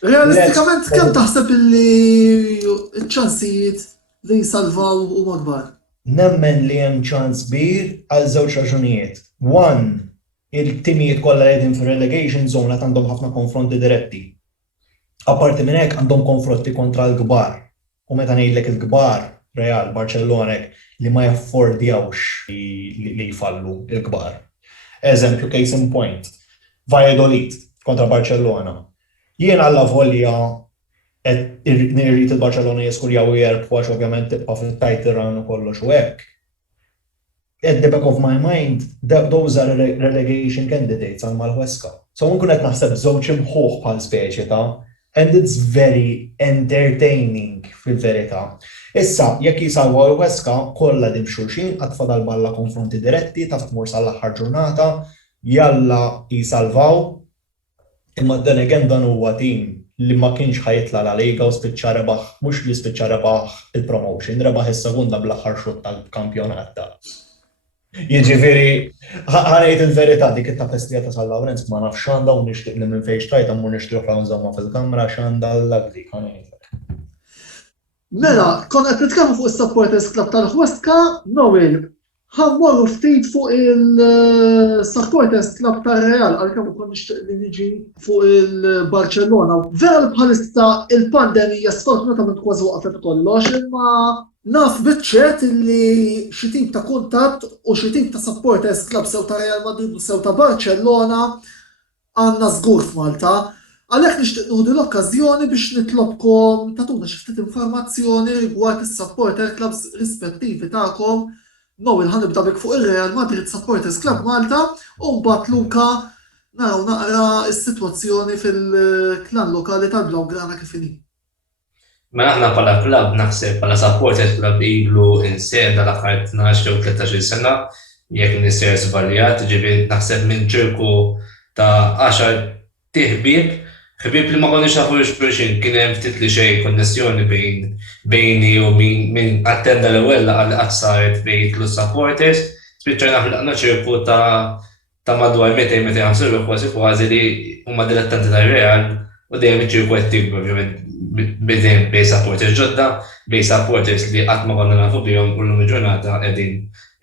Realistikament kemm taħseb illi ċ-ċansijiet li jisalvaw huma kbar? Nemmen li hemm ċans kbir għal żewġ raġunijiet. One, il-timijiet kollha li qegħdin fir-relegation zone qed għandhom ħafna konfronti diretti. Apparti minn hekk għandhom konfronti kontra l-kbar. U meta ngħidlek il-kbar, Real, Barcellona li ma jaffordjawx li jfallu il-kbar. Eżempju, case in point, Valladolid kontra Barcellona. Jien alla volja nirrit il-Barcellona jeskurjaw jerbħu għax ovvjament tibqa' fit-title run u kollox u hekk. At the back of my mind, those are relegation candidates għal mal-Huesca. So nkun qed naħseb żewġ imħuħ bħal speċi ta' and it's very entertaining fil-verità. Issa, jekk jisalvaw il-Huesca, kollha dim xulxin, għatfadal balla konfronti diretti, ta' tmur sal-aħħar ġurnata, jalla jisalvaw, imma dan again dan huwa tim li ma kienx ħajitla la liga u spiċċa rebaħ, mhux li spiċċa rebaħ il-promotion, rebaħ is-segunda bl-aħħar xut tal-kampjonat ta'. Jiġifieri, ħanejt il-verità dik it-tapestija ta' San Lawrenz ma nafx x'għandha u nixtieq li minn fejn xtrajt ammur nixtieq nżomma fil-kamra x'għandha l-lagdi ħanejtlek. Mela, konna qed nitkellmu fuq is-supporters club tal-Huesca, Noel, ħammorru ftit fuq il-supporters club tar-Real għalkemm ukoll nixtieq li niġi fuq il-Barcellona. Vera li bħalissa il-pandemija sfortunatament kważi waqfet kollox, imma naf biċċet li xi tip ta' kuntatt u xi tip ta' supporters club sew ta' Real Madrid u sew ta' Barcellona għandna żgur f'Malta. Għalhekk nixtieq nieħdu l-okkażjoni biex nitlobkom tagħtuna xi ftit informazzjoni rigward is-supporter clubs rispettivi tagħkom. Noel ħanibda bik fuq ir-Real Madrid Supporters Club Malta u mbagħad Luka naraw naqra s-sitwazzjoni fil-klan lokali tal-Blaugrana kif inhi. Ma aħna bħala club naħseb bħala supporters club ilu inseda l-aħħar 12 jew 13 sena jekk nisser żbaljat, ġifieri naħseb minn ċirku ta' 10 tiħbieb ħbieb li ma konniex nafu x'xulxin, kien hemm ftit li xejn konnessjoni bejni u min attenda l-ewwel laqgħa li qatt saret bejn klub supporters, spiċċajna ħlaqna ċirku ta' madwar 250 kważi li huma dilettanti tar-Real u dejjem iċ-ċirku qed tikber ovvjament bejn supporters ġodda, bejn supporters li qatt ma konna nafu bihom kullum il-ġurnata qegħdin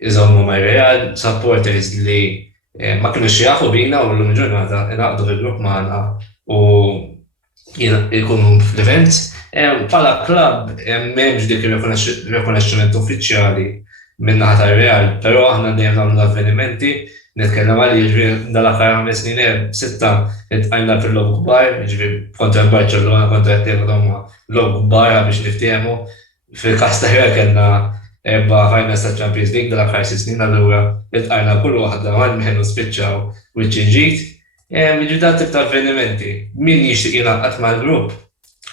iżommu mar-Real, supporters li ma kienux jafu bina u llum il-ġurnata inaqdu fil-grupp magħna u jkunu fl-events. Bħala club m'hemmx dik ir-rikonoxximent uffiċjali min-naħa tar-Real, però aħna dejjem nagħmlu avvenimenti, nitkellem għalli jiġifieri dal-aħħar 5 snin 6 intqajna fil-logħ kbar, jiġifieri kontra Barcellona kontra Roma logħ kbar biex niftiehmu. Fil-każ ta' Real kellna 4 finals ta' Champions League dal-aħħar 6 snin allura intqajna kull waħda għal spiċċaw wiċċ inġid. Ġidat tip ta' avvenimenti. Min jixtieq jingħaqad mal-grupp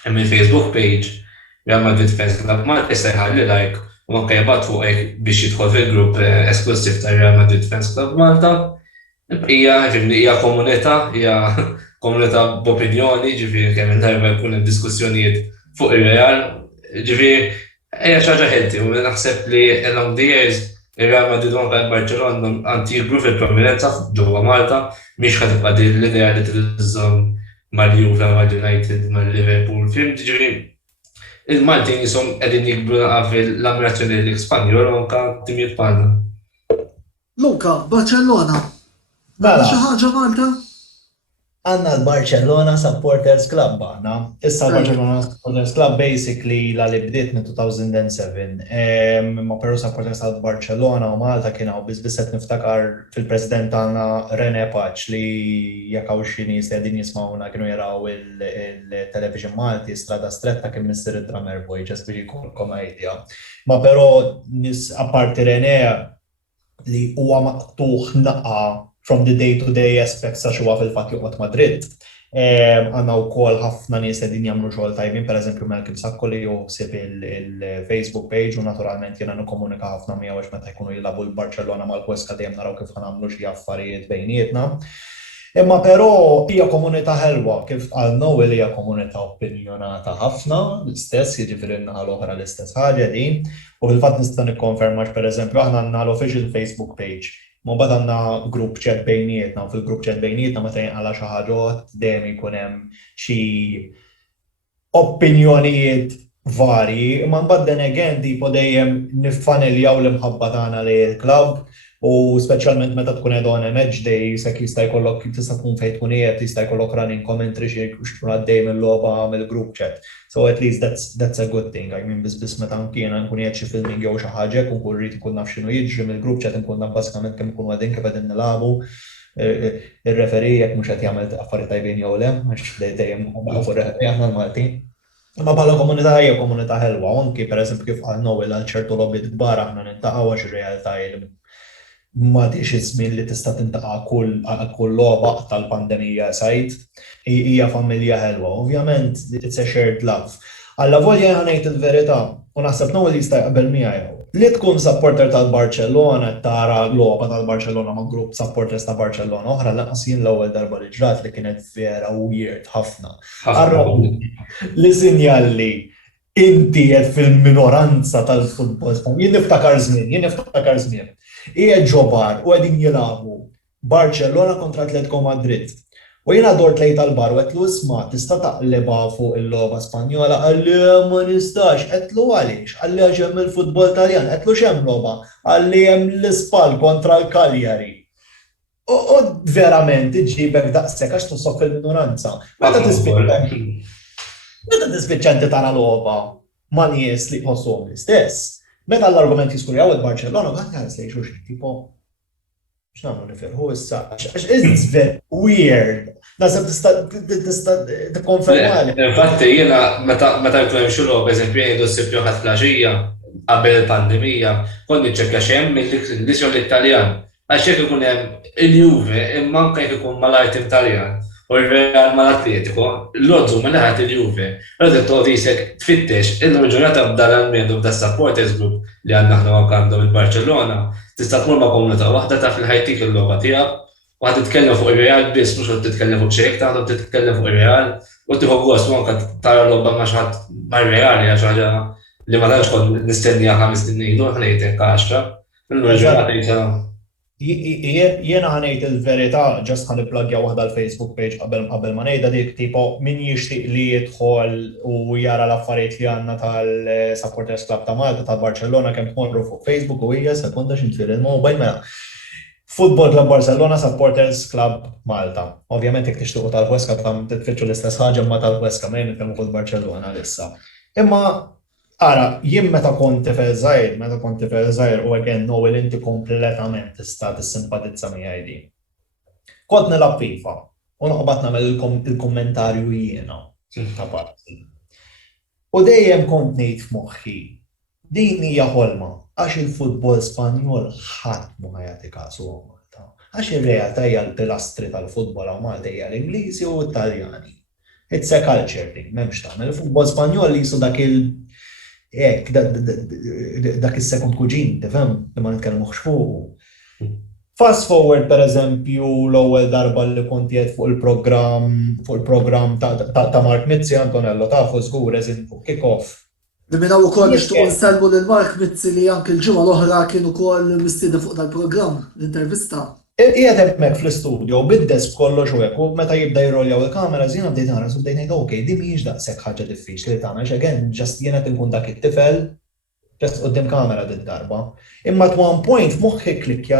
hemm il-Facebook page Real Madrid Fans Club Malta jista' jħalli like u anke jibgħat fuq hekk biex jidħol fil-grupp esklusiv ta' Real Madrid Fans Club Malta. Hija komunità b'opinjoni, ġifieri kemm il-darba jkun hemm diskussjonijiet fuq ir-Real, ġifieri hija xi ħaġa ħelti u naħseb li along the years ir-Real Madrid u anke Barcellona għandi jikbru fil-prominenza ġewwa Malta, mhix ħad tibqa' din l-idea li tżomm mal-Juve, mal-United, mal-Liverpool, fimt, ġifieri il-Maltin jisom qegħdin jikbru fil-ammirazzjoni l-Spanjol u anke timijiet bħalna. Luka, Barcellona. Mela. Xi ħaġa Malta? Għandna l-Barcellona Supporters Club għandna. Issa l-Barcellona Supporters Club basically li bdiet minn 2007. Ma però Supporters Club Barcellona u Malta kienu biss niftakar fil-President għandna René Paċ li jekk hawn xi nies li qegħdin jismawna kienu jaraw il-Television Malti Strada Stretta kien Mr. Drummer Boy ġest biex jkollkom idea. Ma però nies apparti René li huwa maqtuħ naqa' from the day-to-day aspects ta' xuwa fil-fatt joqgħod Madrid. Għandna wkoll ħafna nies qegħdin jagħmlu xogħol tajbin, pereżempju Malcolm Sakko li joħsib il-Facebook page u naturalment jiena nikkomunika ħafna miegħu għax meta jkunu jilagħbu l-Barcellona mal-Huesca dejjem naraw kif ħanagħmlu xi affarijiet bejnietna. Imma però hija komunità ħelwa kif qal Noel hija komunità opinjonata ħafna, l-istess jiġifieri n-naħa l-oħra l-istess ħaġa din, u fil-fatt nista' nikkonferma pereżempju aħna għandna l-official Facebook page. Ma bad għandna grupp chat bejnietna u fil-grupp chat bejnietna meta jinqala xi ħaġa dejjem ikun hemm xi opinjonijiet varji, imma mbagħad then again tipo dejjem niffaniljaw l-imħabba tagħna li l-klabb U speċjalment meta tkun qed on match day, sekk jista' jkollok tista' tkun fejn tkun qiegħed, jista' jkollok running commentary xi xkun għaddej mill-logħba mill-group chat. So at least that's a good thing. I mean biss meta jiena nkun qiegħed xi filming jew xi ħaġa nkun rrid nkun naf x'inhu jiġri mill-group chat nkun naf basikament kemm ikun qegħdin kif qegħdin nilagħbu. Ir-referee jekk mhux qed jagħmel affarijiet tajbin jew le, għax dejjem fuq ir-referee aħna l-Malti. Ma bħala komunità hija komunità ħelwa, anki pereżempju kif qal Noel għal ċertu lobbiet kbar aħna niltaqgħu għax ir-realtà ma tix iż-żmien li tista' tintaqa' kull logħba tal-pandemija sajt hija familja ħelwa. Ovvjament it's a shared love. Alla volja ngħid il-verità, u naħseb Noel jista' jaqbel miegħi. Li tkun supporter tal-Barcellona tara logħba tal-Barcellona ma' grupp supporters ta' Barcellona oħra lanqas jien l-ewwel darba li ġrat li kienet vera weird ħafna. Li sinjalli inti qed fil-minoranza tal-futbol. Jien niftakar żmien. Qiegħed ġobar u qegħdin jilagħbu Barcellona kontra Atletico Madrid. U jiena dort lejn tal-bar u qedlu isma' tista' taqlibha fuq il-logħba Spanjola qalli ma nistax, qedlu għaliex, qalli għax hemm il-futbol Taljan, qedlu x'hemm logħba, qalli hemm l-Ispal kontra l-Cagliari. U verament iġibek daqshekk għax tosof fil-minoranza. Meta tispiċċa inti tara logħba ma' nies li jħossuhom l-istess. Meta l-argument jiskurjaw il-Barcellona, għad għalis li xulxin, tipo, x'nagħmlu nifirħu issa, għax it's very weird. Nasib tista' tikkonfermali. Infatti jiena meta jkun hemm xi logħba eżempju jgħidu ssib ħadd plaġija qabel il-pandemija, kont niċċekkja x'hemm mill-isjol Italjan. Għax jekk ikun hemm il-Juve imma anke jekk ikun mal-Artim Taljan u r-Real mal-Atletico, l-odżu mill-ħadd il-Juve. Rrid toqgħod isek tfittex il-ġurnata b'dal-almendu b'da supporters group li għandna aħna għandu il-Barcellona, tista' tmur ma' komunità waħda taf li ħajtik il-logħba tiegħek. Waħda titkellem fuq ir-Real biss mhux qed titkellem fuq xejn taħdem titkellem fuq ir-Real u tieħu gost anke tara logħba ma' xi ħadd mar-Real hija xi ħaġa li ma tantx kont nistenniha 5 snin ilu aħna jgħidlek 10. Il-ġurnata jisa. Jiena ħanejt il-verità ġast ħanippluggja waħda l-Facebook page qabel ma ngħidha dik tipo min jixtieq li jidħol u jara l-affarijiet li għandna tal-Supporters Club ta' Malta ta' Barcellona kemm tmorru fuq Facebook u hija sekonda x'intfir il-mobile mela. Football Club Barcelona Supporters Club Malta. Ovvjament jekk tixtiequ tal-Huesca titfittxu l-istess ħaġa ma tal-Huesca ma nitkellmu fuq Barcellona issa. Imma ara, jien meta kont tifel żgħir u again Noel inti kompletament tista' tissimpatizza miegħi di. Kont nilgħab FIFA u noqgħod nagħmel il-kummentarju jiena ta' parti. U dejjem kont ngħid f'moħħi din hija ħolma għax il-futbol Spanjol ħadd ma jagħti kasu Malta. Għax ir-realtà hija l-pilastri tal-futbol hawn Malta hija l-Ingliżi u t-Taljani. It's a culture thing, m'hemmx tagħmel. Il-futbol Spanjol jisu dak is-second kuġin, tifhem, li ma nitkellmux fuq. Fast forward pereżempju l-ewwel darba li kont qiegħed fuq il-programm ta' Mark Mizzi Antonello tafu żgur eżin fuq kick-off. Li minna ukoll nixtiequ nsalbu lil Mark Mizzi li anke l-ġimgħa l-oħra kien ukoll mistieden fuq dal-programm l-intervista. Qiegħed hemmhekk fl-istudju bid-desk kollox u hekk u meta jibda jroljaw il-kamera jiena bdejt nara u bdejt ngħid okej, din mhijiex daqshekk ħaġa diffiċli tagħna għax again ġast jiena inkun dak it-tifel ġast quddiem kamera darba. Imma at one point f'moħħi klikkja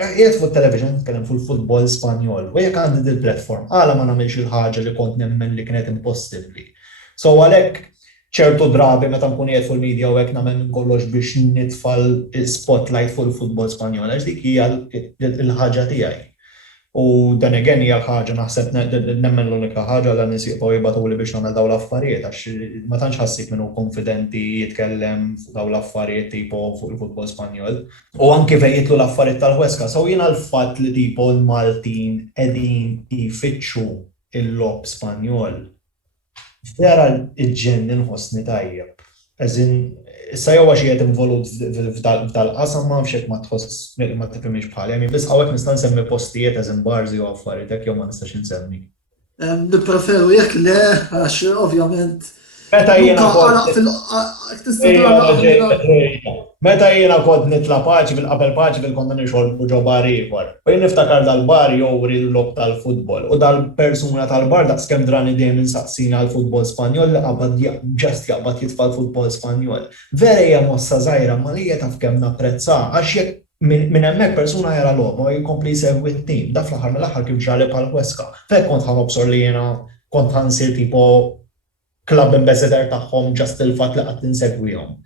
qiegħed fuq television nitkellem fuq il-futbol Spanjol u jekk għandi dil-platform għala ma nagħmilx il-ħaġa li kont nemmen li kienet impossibbli. So għalhekk ċertu drabi meta nkun qiegħed fuq il-media u hekk nagħmel kollox biex nitfal spotlight fuq il-futbol Spanjol għax dik hija l-ħaġa tiegħi. U dan again hija ħaġa naħseb nemmen l-unika ħaġa li nies jibqgħu jibatuli biex nagħmel dawn l-affarijiet għax ma tantx ħassib minnu konfidenti jitkellem fuq dawn l-affarijiet tipo fuq il-futbol Spanjol. U anke fejn jitlu l-affarijiet tal-Huesca. So jiena l-fatt li tipo l-Maltin qegħdin jfittxu il-lob Spanjol vera iġġenni nħossni tajjeb. Eżin, issa jew għax qiegħed involut f'dal-qasam ma nafx hekk ma tħoss ma tifhimx bħali. Biss hawnhekk nista' nsemmi postijiet eżin bars jew affarijiet hekk jew ma nistax insemmi. Nippreferu jekk le għax ovvjament Meta jiena kont nitla paċi qabel paċi konna nixorbu ġo bar ieħor. U jien niftakar dal-bar jowri l-lob tal-futbol. U dal-persuna tal-bar daqskemm drani dejjem insaqsina l-futbol Spanjol li qabad ġast jaqbad jitfa' l-futbol Spanjol. Vera hija mossa żgħira ma li taf kemm napprezza għax jekk Minn hemmhekk persuna jara logħba jkompli jsegwi t-tim. Dak fl-aħħar mill-aħħar kif ġrali bħal Weska. Fejn kont ħanobsor li jiena kont ħansir tipo club ambassador tagħhom just il-fatt li qatt insegwihom.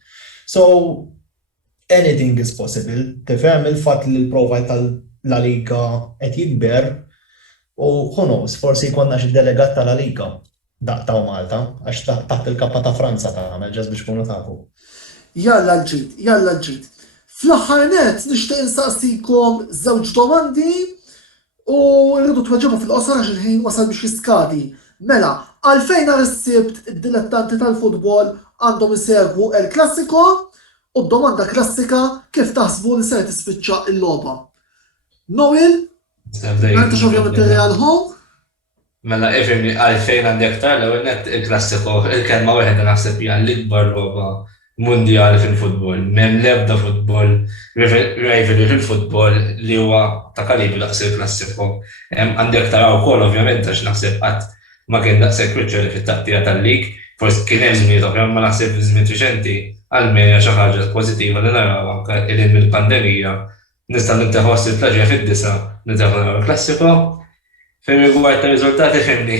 So anything is possible. Tifhem il-fatt li l-prova tal-La Liga qed jikber u who knows, forsi jkollna xi delegat tal-La Liga daqtaw Malta għax taħt il-kappa ta' Franza tagħmel ġas biex kunu tafu. Jalla l-ġid. Fl-aħħar net nixtieq insaqsikom żewġ domandi u rridu tweġibha fil-qosor għax il-ħin wasal biex jiskadi. Mela, għalfejn nhar is-sibt id-dilettanti tal-futbol għandhom isegwu El Classico u d-domanda klassika kif taħsbu li se tispiċċa l-logħba. Noel, Marta ovvjament ir-Real Home. Mela ifimni għalfejn għandi aktar l-ewwel net il-klassiko, il-kelma waħda naħseb hija l-ikbar logħba mundjali fil-futbol. M'hemm l-ebda futbol rivalry fil-futbol li huwa ta' kalibru daqs il-klassiko. Għandi aktar wkoll ovvjament għax naħseb qatt ma kien daqshekk riċċoli fit-taqtija tal-lig, forsi kien hemm żmien ovvjament ma naħseb żmien riċenti għalmejn xi ħaġa pożittiva li naraw anke ilin mill-pandemija. Nista' ninteħu il-plaġija fid-disa, ninteħu naraw il-klassiko. Fejn rigward ta' riżultati fehmni,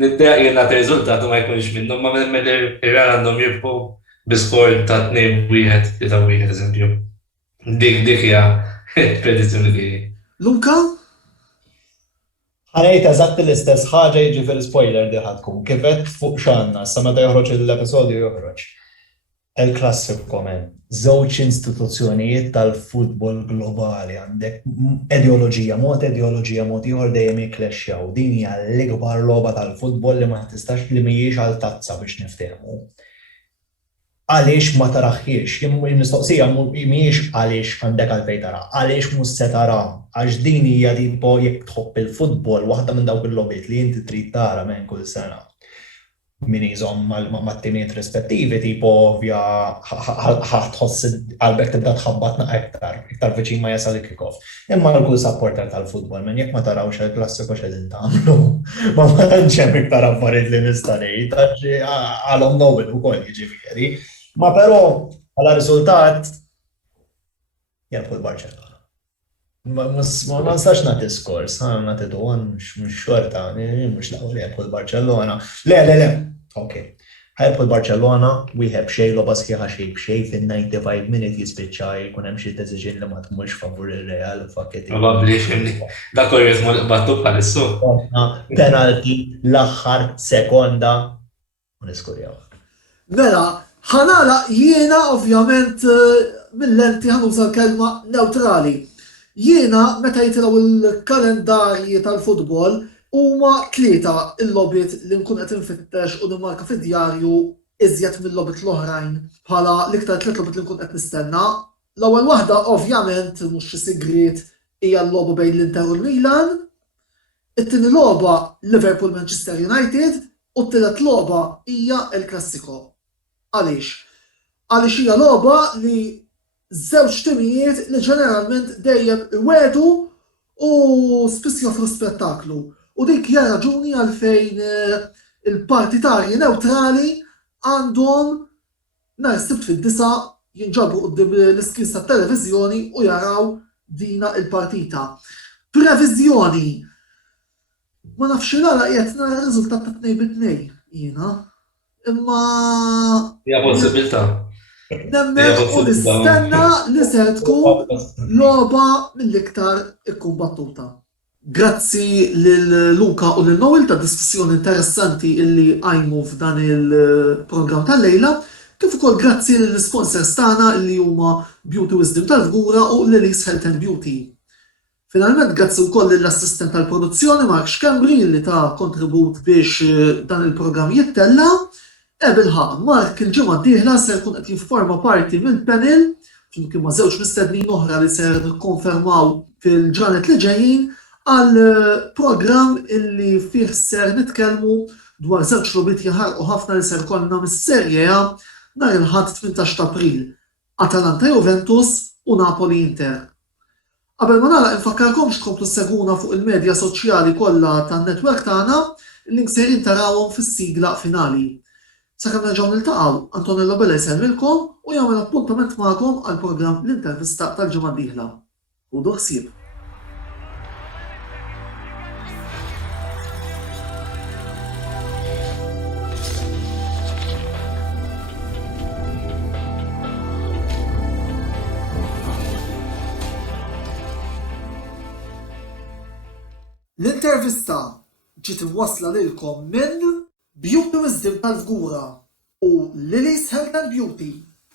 niddejaq jien nagħti riżultatu ma jkunx minnhom ma ir-Real għandhom jirbħu biskor ta' 2-1 3-1 eżempju. Dik hija predizzjoni tiegħi. Luka? Ħanejt eżatt l-istess ħaġa jiġifieri spoiler di ħadkun kif qed fuq x'għandna sa meta joħroġ l-episodju joħroġ. El Classico men, żewġ istituzzjonijiet tal-futbol globali għandek mod ieħor dejjem jikklexxjaw. Din hija l-ikbar logħba tal-futbol li ma tistax li mhijiex għal tazza biex niftehmu. Għaliex ma taraħħiex, il-mistoqsija mhijiex għaliex għandek għalfejn tara, għaliex mhux se tara, għax din hija tipo jekk tħobb il-futbol waħda minn dawk il-logħbiet li inti trid tara minn kull sena. Min jizom mat-timiet rispettivi, tipo ovvja ħatħoss għalbek tibda tħabbatna iktar viċin ma jasal il-kickoff. Imma l-kull supporter tal-futbol, men jekk ma tarawx il-klassiko xedin tagħmlu, ma tantxem iktar affarijiet li nista' ngħid, għalhom Nobel ukoll jiġifieri. Ma però għala riżultat jelbu l-Barċellona. Ma nistax nagħti skors, nagħti duwan mhux xorta, mhux laqgħu li jelbu l-Barċellona. Le. Ok. Ħajbħu l-Barċellona, wieħeb xejn logħba sħiħa xejn b'xejn fin-95 minute jispiċċa jkun hemm xi deċiżjoni li ma tmurx favur ir-Real fakket. Probabbli fimni. Dak oriżmu li qbadtu bħalissu. Penalti l-aħħar sekonda u niskurjaw. Mela, ħanala jiena ovvjament mill-lenti ħanuża l-kelma neutrali. Jiena meta jitilgħu il-kalendarji tal-futbol huma tlieta il-logħbiet li nkun qed infittex u nimmarka fid-djarju iżjed mill-logħbiet l-oħrajn bħala l-iktar tliet logħbiet li nkun qed nistenna. L-ewwel waħda ovvjament mhux xi sigriet hija l-logħba bejn l-Inter u l-Milan. It-tieni logħba Liverpool Manchester United u t-tielet logħba hija El Classico. Għaliex? Għaliex hija logħba li żewġ timijiet li ġeneralment dejjem iwedu u spiss joffru spettaklu. U dik hija raġuni għalfejn il-partitarji neutrali għandhom nhar is-sibt fid-disa jinġabru quddiem l-iskrin tat-televiżjoni u jaraw dina il-partita. Previżjoni. Ma nafx nara qiegħed nara riżultat ta' 2-2 jiena. Imma Hija possibilità. nemmen u nistenna li se tkun logħba mill-iktar ikkumbattuta. Grazzi lil Luka u lil Noel ta' diskussjoni interessanti illi għajmu f'dan il-programm tal-lejla, kif ukoll grazzi lill sponsors tagħna illi huma Beauty Wisdom tal-Fgura u Lily's Health and Beauty. Finalment grazzi wkoll lill-assistent tal-produzzjoni Mark Xkembri illi ta' kontribut biex dan il-programm jittella. Bil-ħaq, Mark il-ġimgħa d-dieħla se jkun qed jinforma parti mill-panel flimkien ma' żewġ mistednin oħra li ser nikkonfermaw fil-ġranet li ġejjin għal programm illi fih ser nitkellmu dwar żewġ logħbiet jaħarqu ħafna li ser ikollna mis-Serje A nhar il-ħadd 18 ta' April, Atalanta Juventus u Napoli Inter. Qabel ma nagħlaq infakkarkom x'tkomplu seguna fuq il-medja soċjali kollha tan-netwerk tagħna, il-link se tarawhom fis-sigla finali. Sakemm nerġgħu niltaqgħu, Antonello Bella jsellmilkom u jagħmel appuntament magħkom għall-programm l-intervista tal-ġimgħa d-dieħla. u ħsieb. L-intervista ġiet imwassla lilkom minn Beauty Wisdom tal-Fgura u Lily's Health and Beauty.